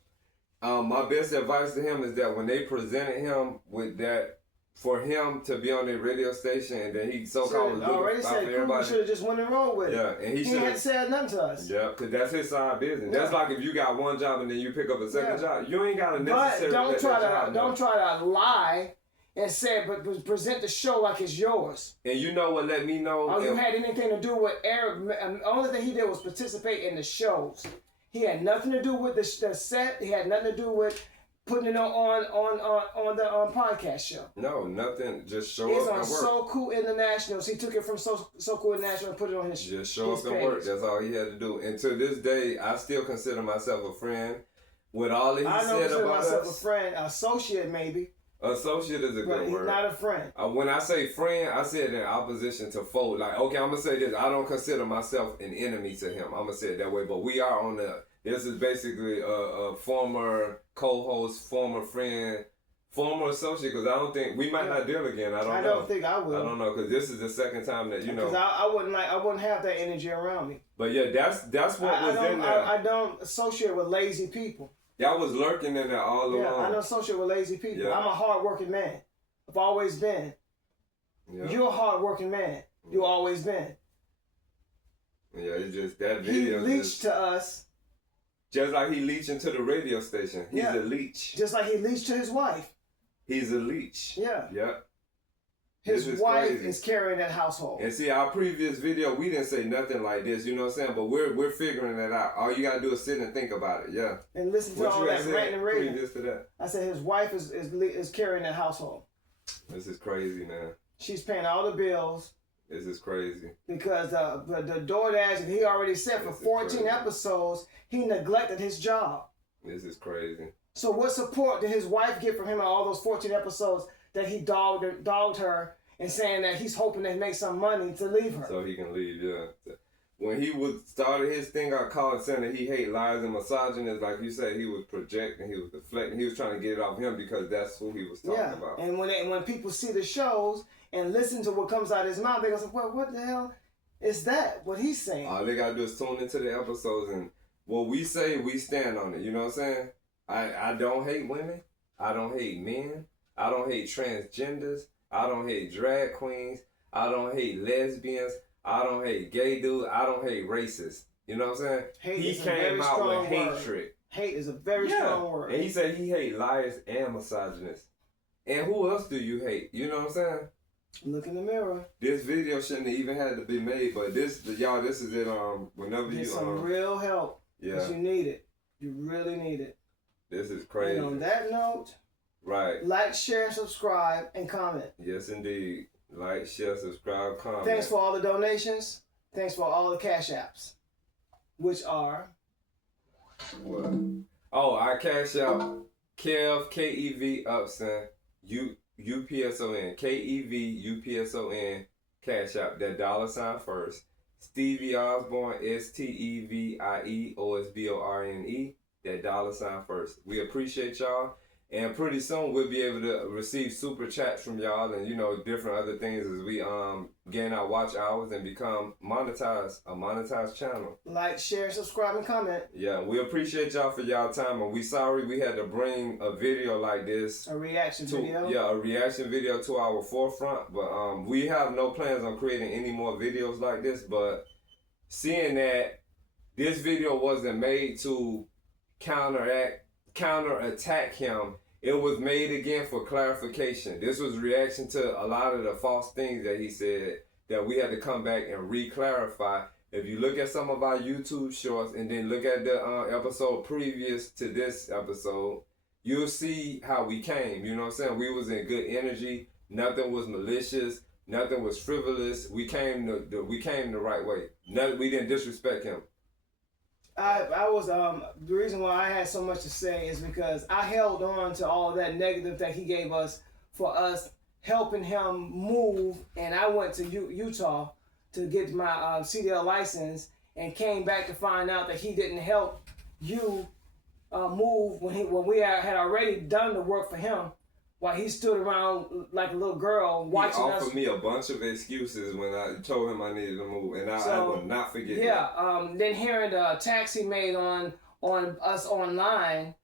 My best advice to him is that when they presented him with that, for him to be on their radio station, and then he so-called was already looking out said for Kruger everybody. should have just went and rolled with it. Yeah, and he He should hadn't have. said nothing to us. Yeah, because that's his side business. Yeah. That's like if you got one job and then you pick up a second Yeah. job. You ain't got to But necessarily don't let try that to job know. don't try to lie and say, but present the show like it's yours. And you know what let me know? All you if- had anything to do with Eric? The only thing he did was participate in the shows. He had nothing to do with the set. He had nothing to do with putting it on the podcast show. No, nothing. Just show It's up on and work. SOKU Internationals. He took it from SOKU International and put it on his. Just show his up and page. work. That's all he had to do. And to this day, I still consider myself a friend. With all that he I don't said consider about myself us, a friend, associate maybe, associate is a but good he's word. not a friend. When I say friend, I say it in opposition to foe. Like, okay, I'm gonna say this. I don't consider myself an enemy to him. I'm gonna say it that way. But we are on the. This is basically a former co-host, former friend, former associate. Because I don't think we might not deal again. I don't know. I don't think I will. I don't know because this is the second time that you know. Because I wouldn't have that energy around me. But yeah, that's what was in there. I don't associate with lazy people. That was lurking in there all Yeah, along. I don't associate with lazy people. Yeah. I'm a hard-working man. I've always been. Yeah. You're a hard-working man. You've always been. Yeah, it's just that He video. leached to us Just like he leached into the radio station. He's Yeah. a leech. just like he leached to his wife. He's a leech. Yeah. Yep. His This is wife crazy. is carrying that household. And see, our previous video, we didn't say nothing like this, you know what I'm saying? But we're figuring it out. All you gotta do is sit and think about it, yeah. And listen to What all you that had ranting and raving. previous to that? I said his wife is carrying that household. This is crazy, man. She's paying all the bills This is crazy. because the DoorDash, and he already said for This is 14 crazy. episodes, he neglected his job. This is crazy. So what support did his wife get from him in all those 14 episodes that he dogged her and saying that he's hoping to make some money to leave her? So he can leave, yeah. When he started his thing, I called it saying that he hate liars and misogynists. Like you said, he was projecting, he was deflecting, he was trying to get it off him because that's who he was talking about. And when people see the shows and listen to what comes out of his mouth, they go, well, what the hell is that? What he's saying? All they gotta do is tune into the episodes, and what we say, we stand on it. You know what I'm saying? I don't hate women. I don't hate men. I don't hate transgenders. I don't hate drag queens. I don't hate lesbians. I don't hate gay dudes. I don't hate racists. You know what I'm saying? Hate He is a came very out strong with word. hatred. Hate is a very strong word. And he said he hate liars and misogynists. And who else do you hate? You know what I'm saying? Look in the mirror. This video shouldn't have even had to be made, but this is it. Whenever Get you some real help. yeah, Because you need it. You really need it. this is crazy. And on that note, Right. like, share, subscribe, and comment. Yes, indeed. Like, share, subscribe, comment. Thanks for all the donations. Thanks for all the cash apps, which are What? Oh, our cash out. Kev, K-E-V, UPSON, UPSON. K-E-V, UPSON, cash out. That $ first. Stevie Osborne, STEVIE, OSBORNE. That $ first. We appreciate y'all. And pretty soon we'll be able to receive super chats from y'all and, you know, different other things as we gain our watch hours and become a monetized channel. like, share, subscribe, and comment. Yeah, we appreciate y'all for y'all time, and we sorry we had to bring a video like this A reaction video. a reaction video to our forefront, but we have no plans on creating any more videos like this, but seeing that this video wasn't made to counterattack him, it was made again for clarification. This was reaction to a lot of the false things that he said that we had to come back and re-clarify. If you look at some of our YouTube shorts and then look at the episode previous to this episode, you'll see how we came. You know what I'm saying? We was in good energy. Nothing was malicious. Nothing was frivolous. We came the right way. We didn't disrespect him. I was the reason why I had so much to say is because I held on to all of that negative that he gave us for us helping him move, and I went to Utah to get my CDL license and came back to find out that he didn't help you move when we had already done the work for him, while he stood around like a little girl watching us. He offered me a bunch of excuses when I told him I needed to move, and I will not forget that. Yeah, then hearing the attacks he made on us online,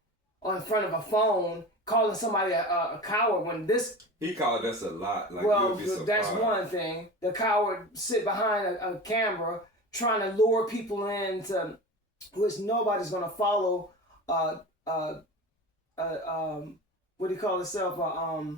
in front of a phone, calling somebody a coward when this... He called us a lot. Like, well, that's one thing. The coward sit behind a camera trying to lure people into which nobody's gonna follow. What do you call itself? What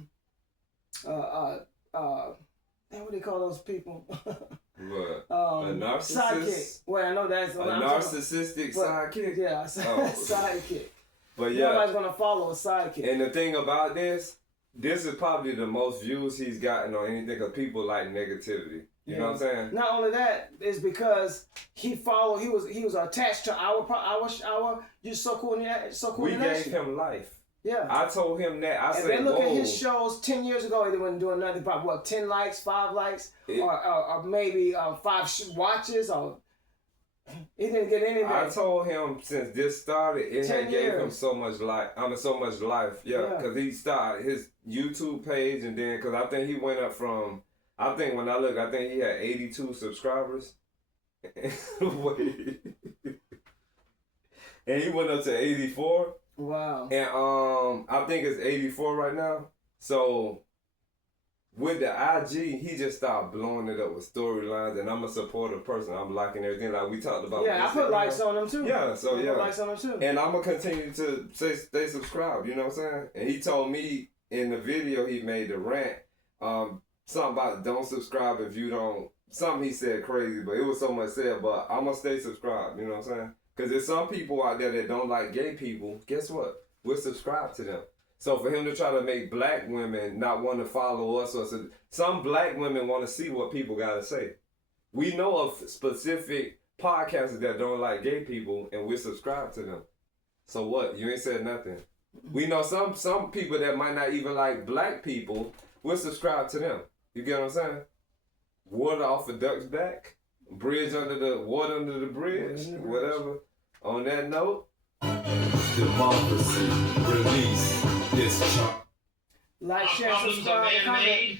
do you call those people? What? A narcissist? Sidekick. Well, I know that's... A narcissistic sidekick? Yeah, sidekick. But yeah. Nobody's gonna follow a sidekick. And the thing about this is probably the most views he's gotten on anything because people like negativity. You know what I'm saying? Not only that, is because he was attached to our SOKU. We gave him life. Yeah. I told him that. I said, they look at his shows 10 years ago, he wasn't doing nothing but what, 10 likes, 5 likes, or maybe 5 watches, or he didn't get anything. I told him since this started, it had gave him so much life. So much life. Yeah, because he started his YouTube page, and then because I think he went up from. I think when I look, I think he had 82 subscribers. And he went up to 84. Wow. And I think it's 84 right now. So with the IG, he just started blowing it up with storylines, and I'm a supportive person. I'm liking everything like we talked about. Yeah, I put likes on them too. Yeah, so I put likes on them too. And I'm gonna continue to stay subscribed. You know what I'm saying? And he told me in the video he made, the rant, something about don't subscribe if you don't. Something he said crazy, but it was so much said. But I'm gonna stay subscribed. You know what I'm saying? Because there's some people out there that don't like gay people. Guess what? We're subscribed to them. So for him to try to make black women not want to follow us, or some black women want to see what people got to say. We know of specific podcasters that don't like gay people, and we're subscribed to them. So what? You ain't said nothing. We know some people that might not even like black people. We're subscribed to them. You get what I'm saying? Water off a duck's back. Water under the bridge. Whatever. On that note, democracy, release this chart. Like, share, Problems are subscribe, comment. man-made.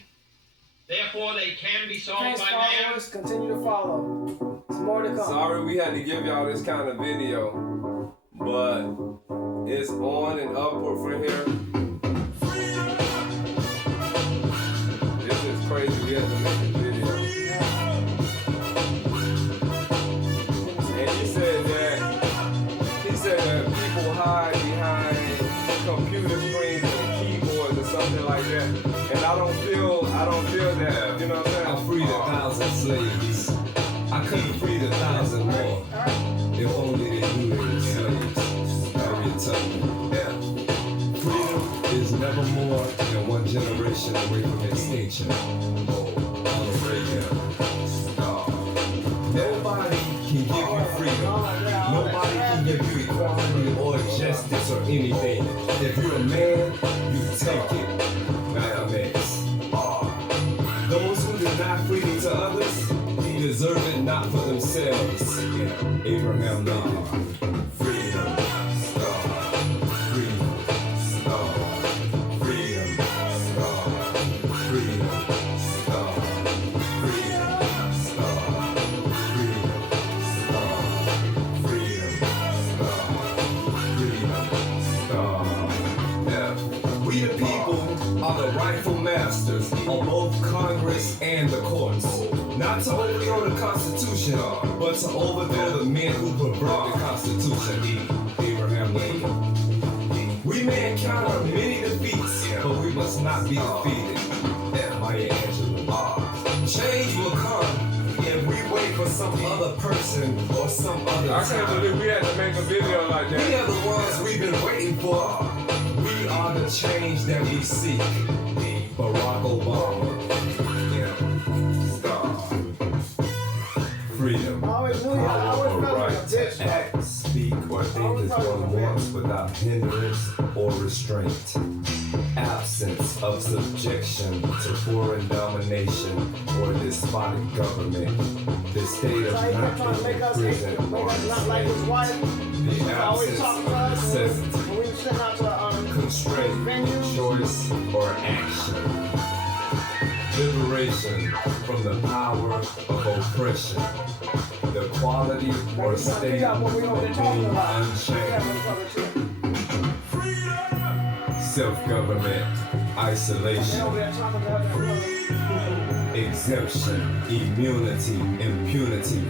Therefore, they can be solved Thanks, by man. followers. Continue to follow. There's more to come. sorry we had to give y'all this kind of video, but it's on and upward from here. This is crazy. We had to make a video. And he said that people hide behind computer screens and keyboards or something like that. And I don't feel that. You know what I'm saying? I freed 1,000 slaves. I couldn't free 1,000 more. If only they knew they were slaves. Harriet Tubman. Yeah. Freedom is never more than one generation away from extinction. Nobody can give you freedom. Nobody can give you equality or justice or anything. If you're a man, you take it. Malcolm X. Those who deny freedom to others deserve it not for themselves. Abraham Lincoln. Freedom. Freedom. Freedom. Freedom. We the people are the rightful masters of both Congress and the courts. Not to overthrow the Constitution, but to overthrow the men who pervert the Constitution. Abraham Lincoln. We may encounter many defeats, but we must not be defeated. Maya Angelou. Change will come if we wait for some other person or some other I can't believe we had to make a video like that. We are the ones we've been waiting for. We are the change that we seek. Barack Obama. Yeah. without hindrance or restraint. Absence of subjection to foreign domination or despotic government. The state of Like, not trying to make being us present make or us not like his wife. the He's always absence talking of to us necessity, when we send out to constraint, venues. choice, or action. Liberation from the power of oppression. The quality or state of being unchanged. Self-government, isolation, exemption, immunity, impunity,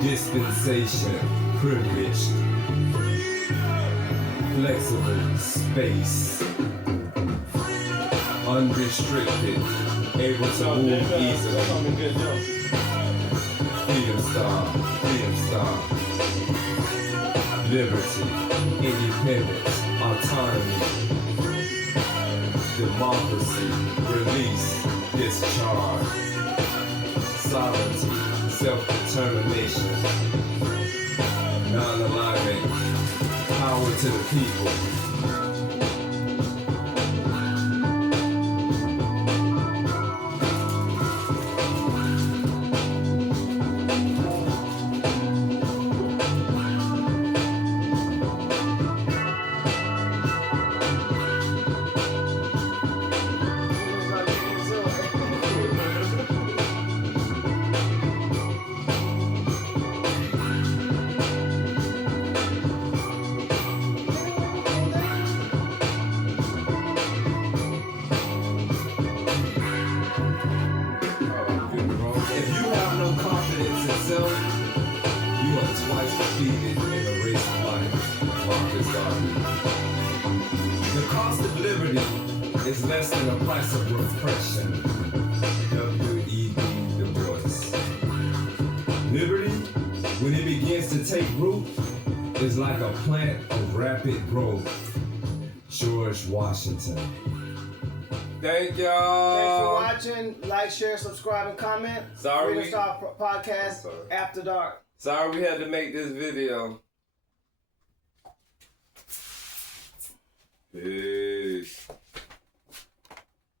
dispensation, privileged, flexible space, unrestricted, able to move easily. Freedom Star, liberty, independence, autonomy, democracy, release, discharge, sovereignty, self-determination, non-alignment, power to the people. If you have no confidence in self, you are twice defeated in the race of life. Marcus Garvey. The cost of liberty is less than the price of repression. W.E.B. Du Bois. Liberty, when it begins to take root, is like a plant of rapid growth. George Washington. Thank Thanks for y'all. watching. Like, share, subscribe, and comment. Sorry Freedom we- Star Podcast Sorry. After Dark. Sorry we had to make this video. Peace.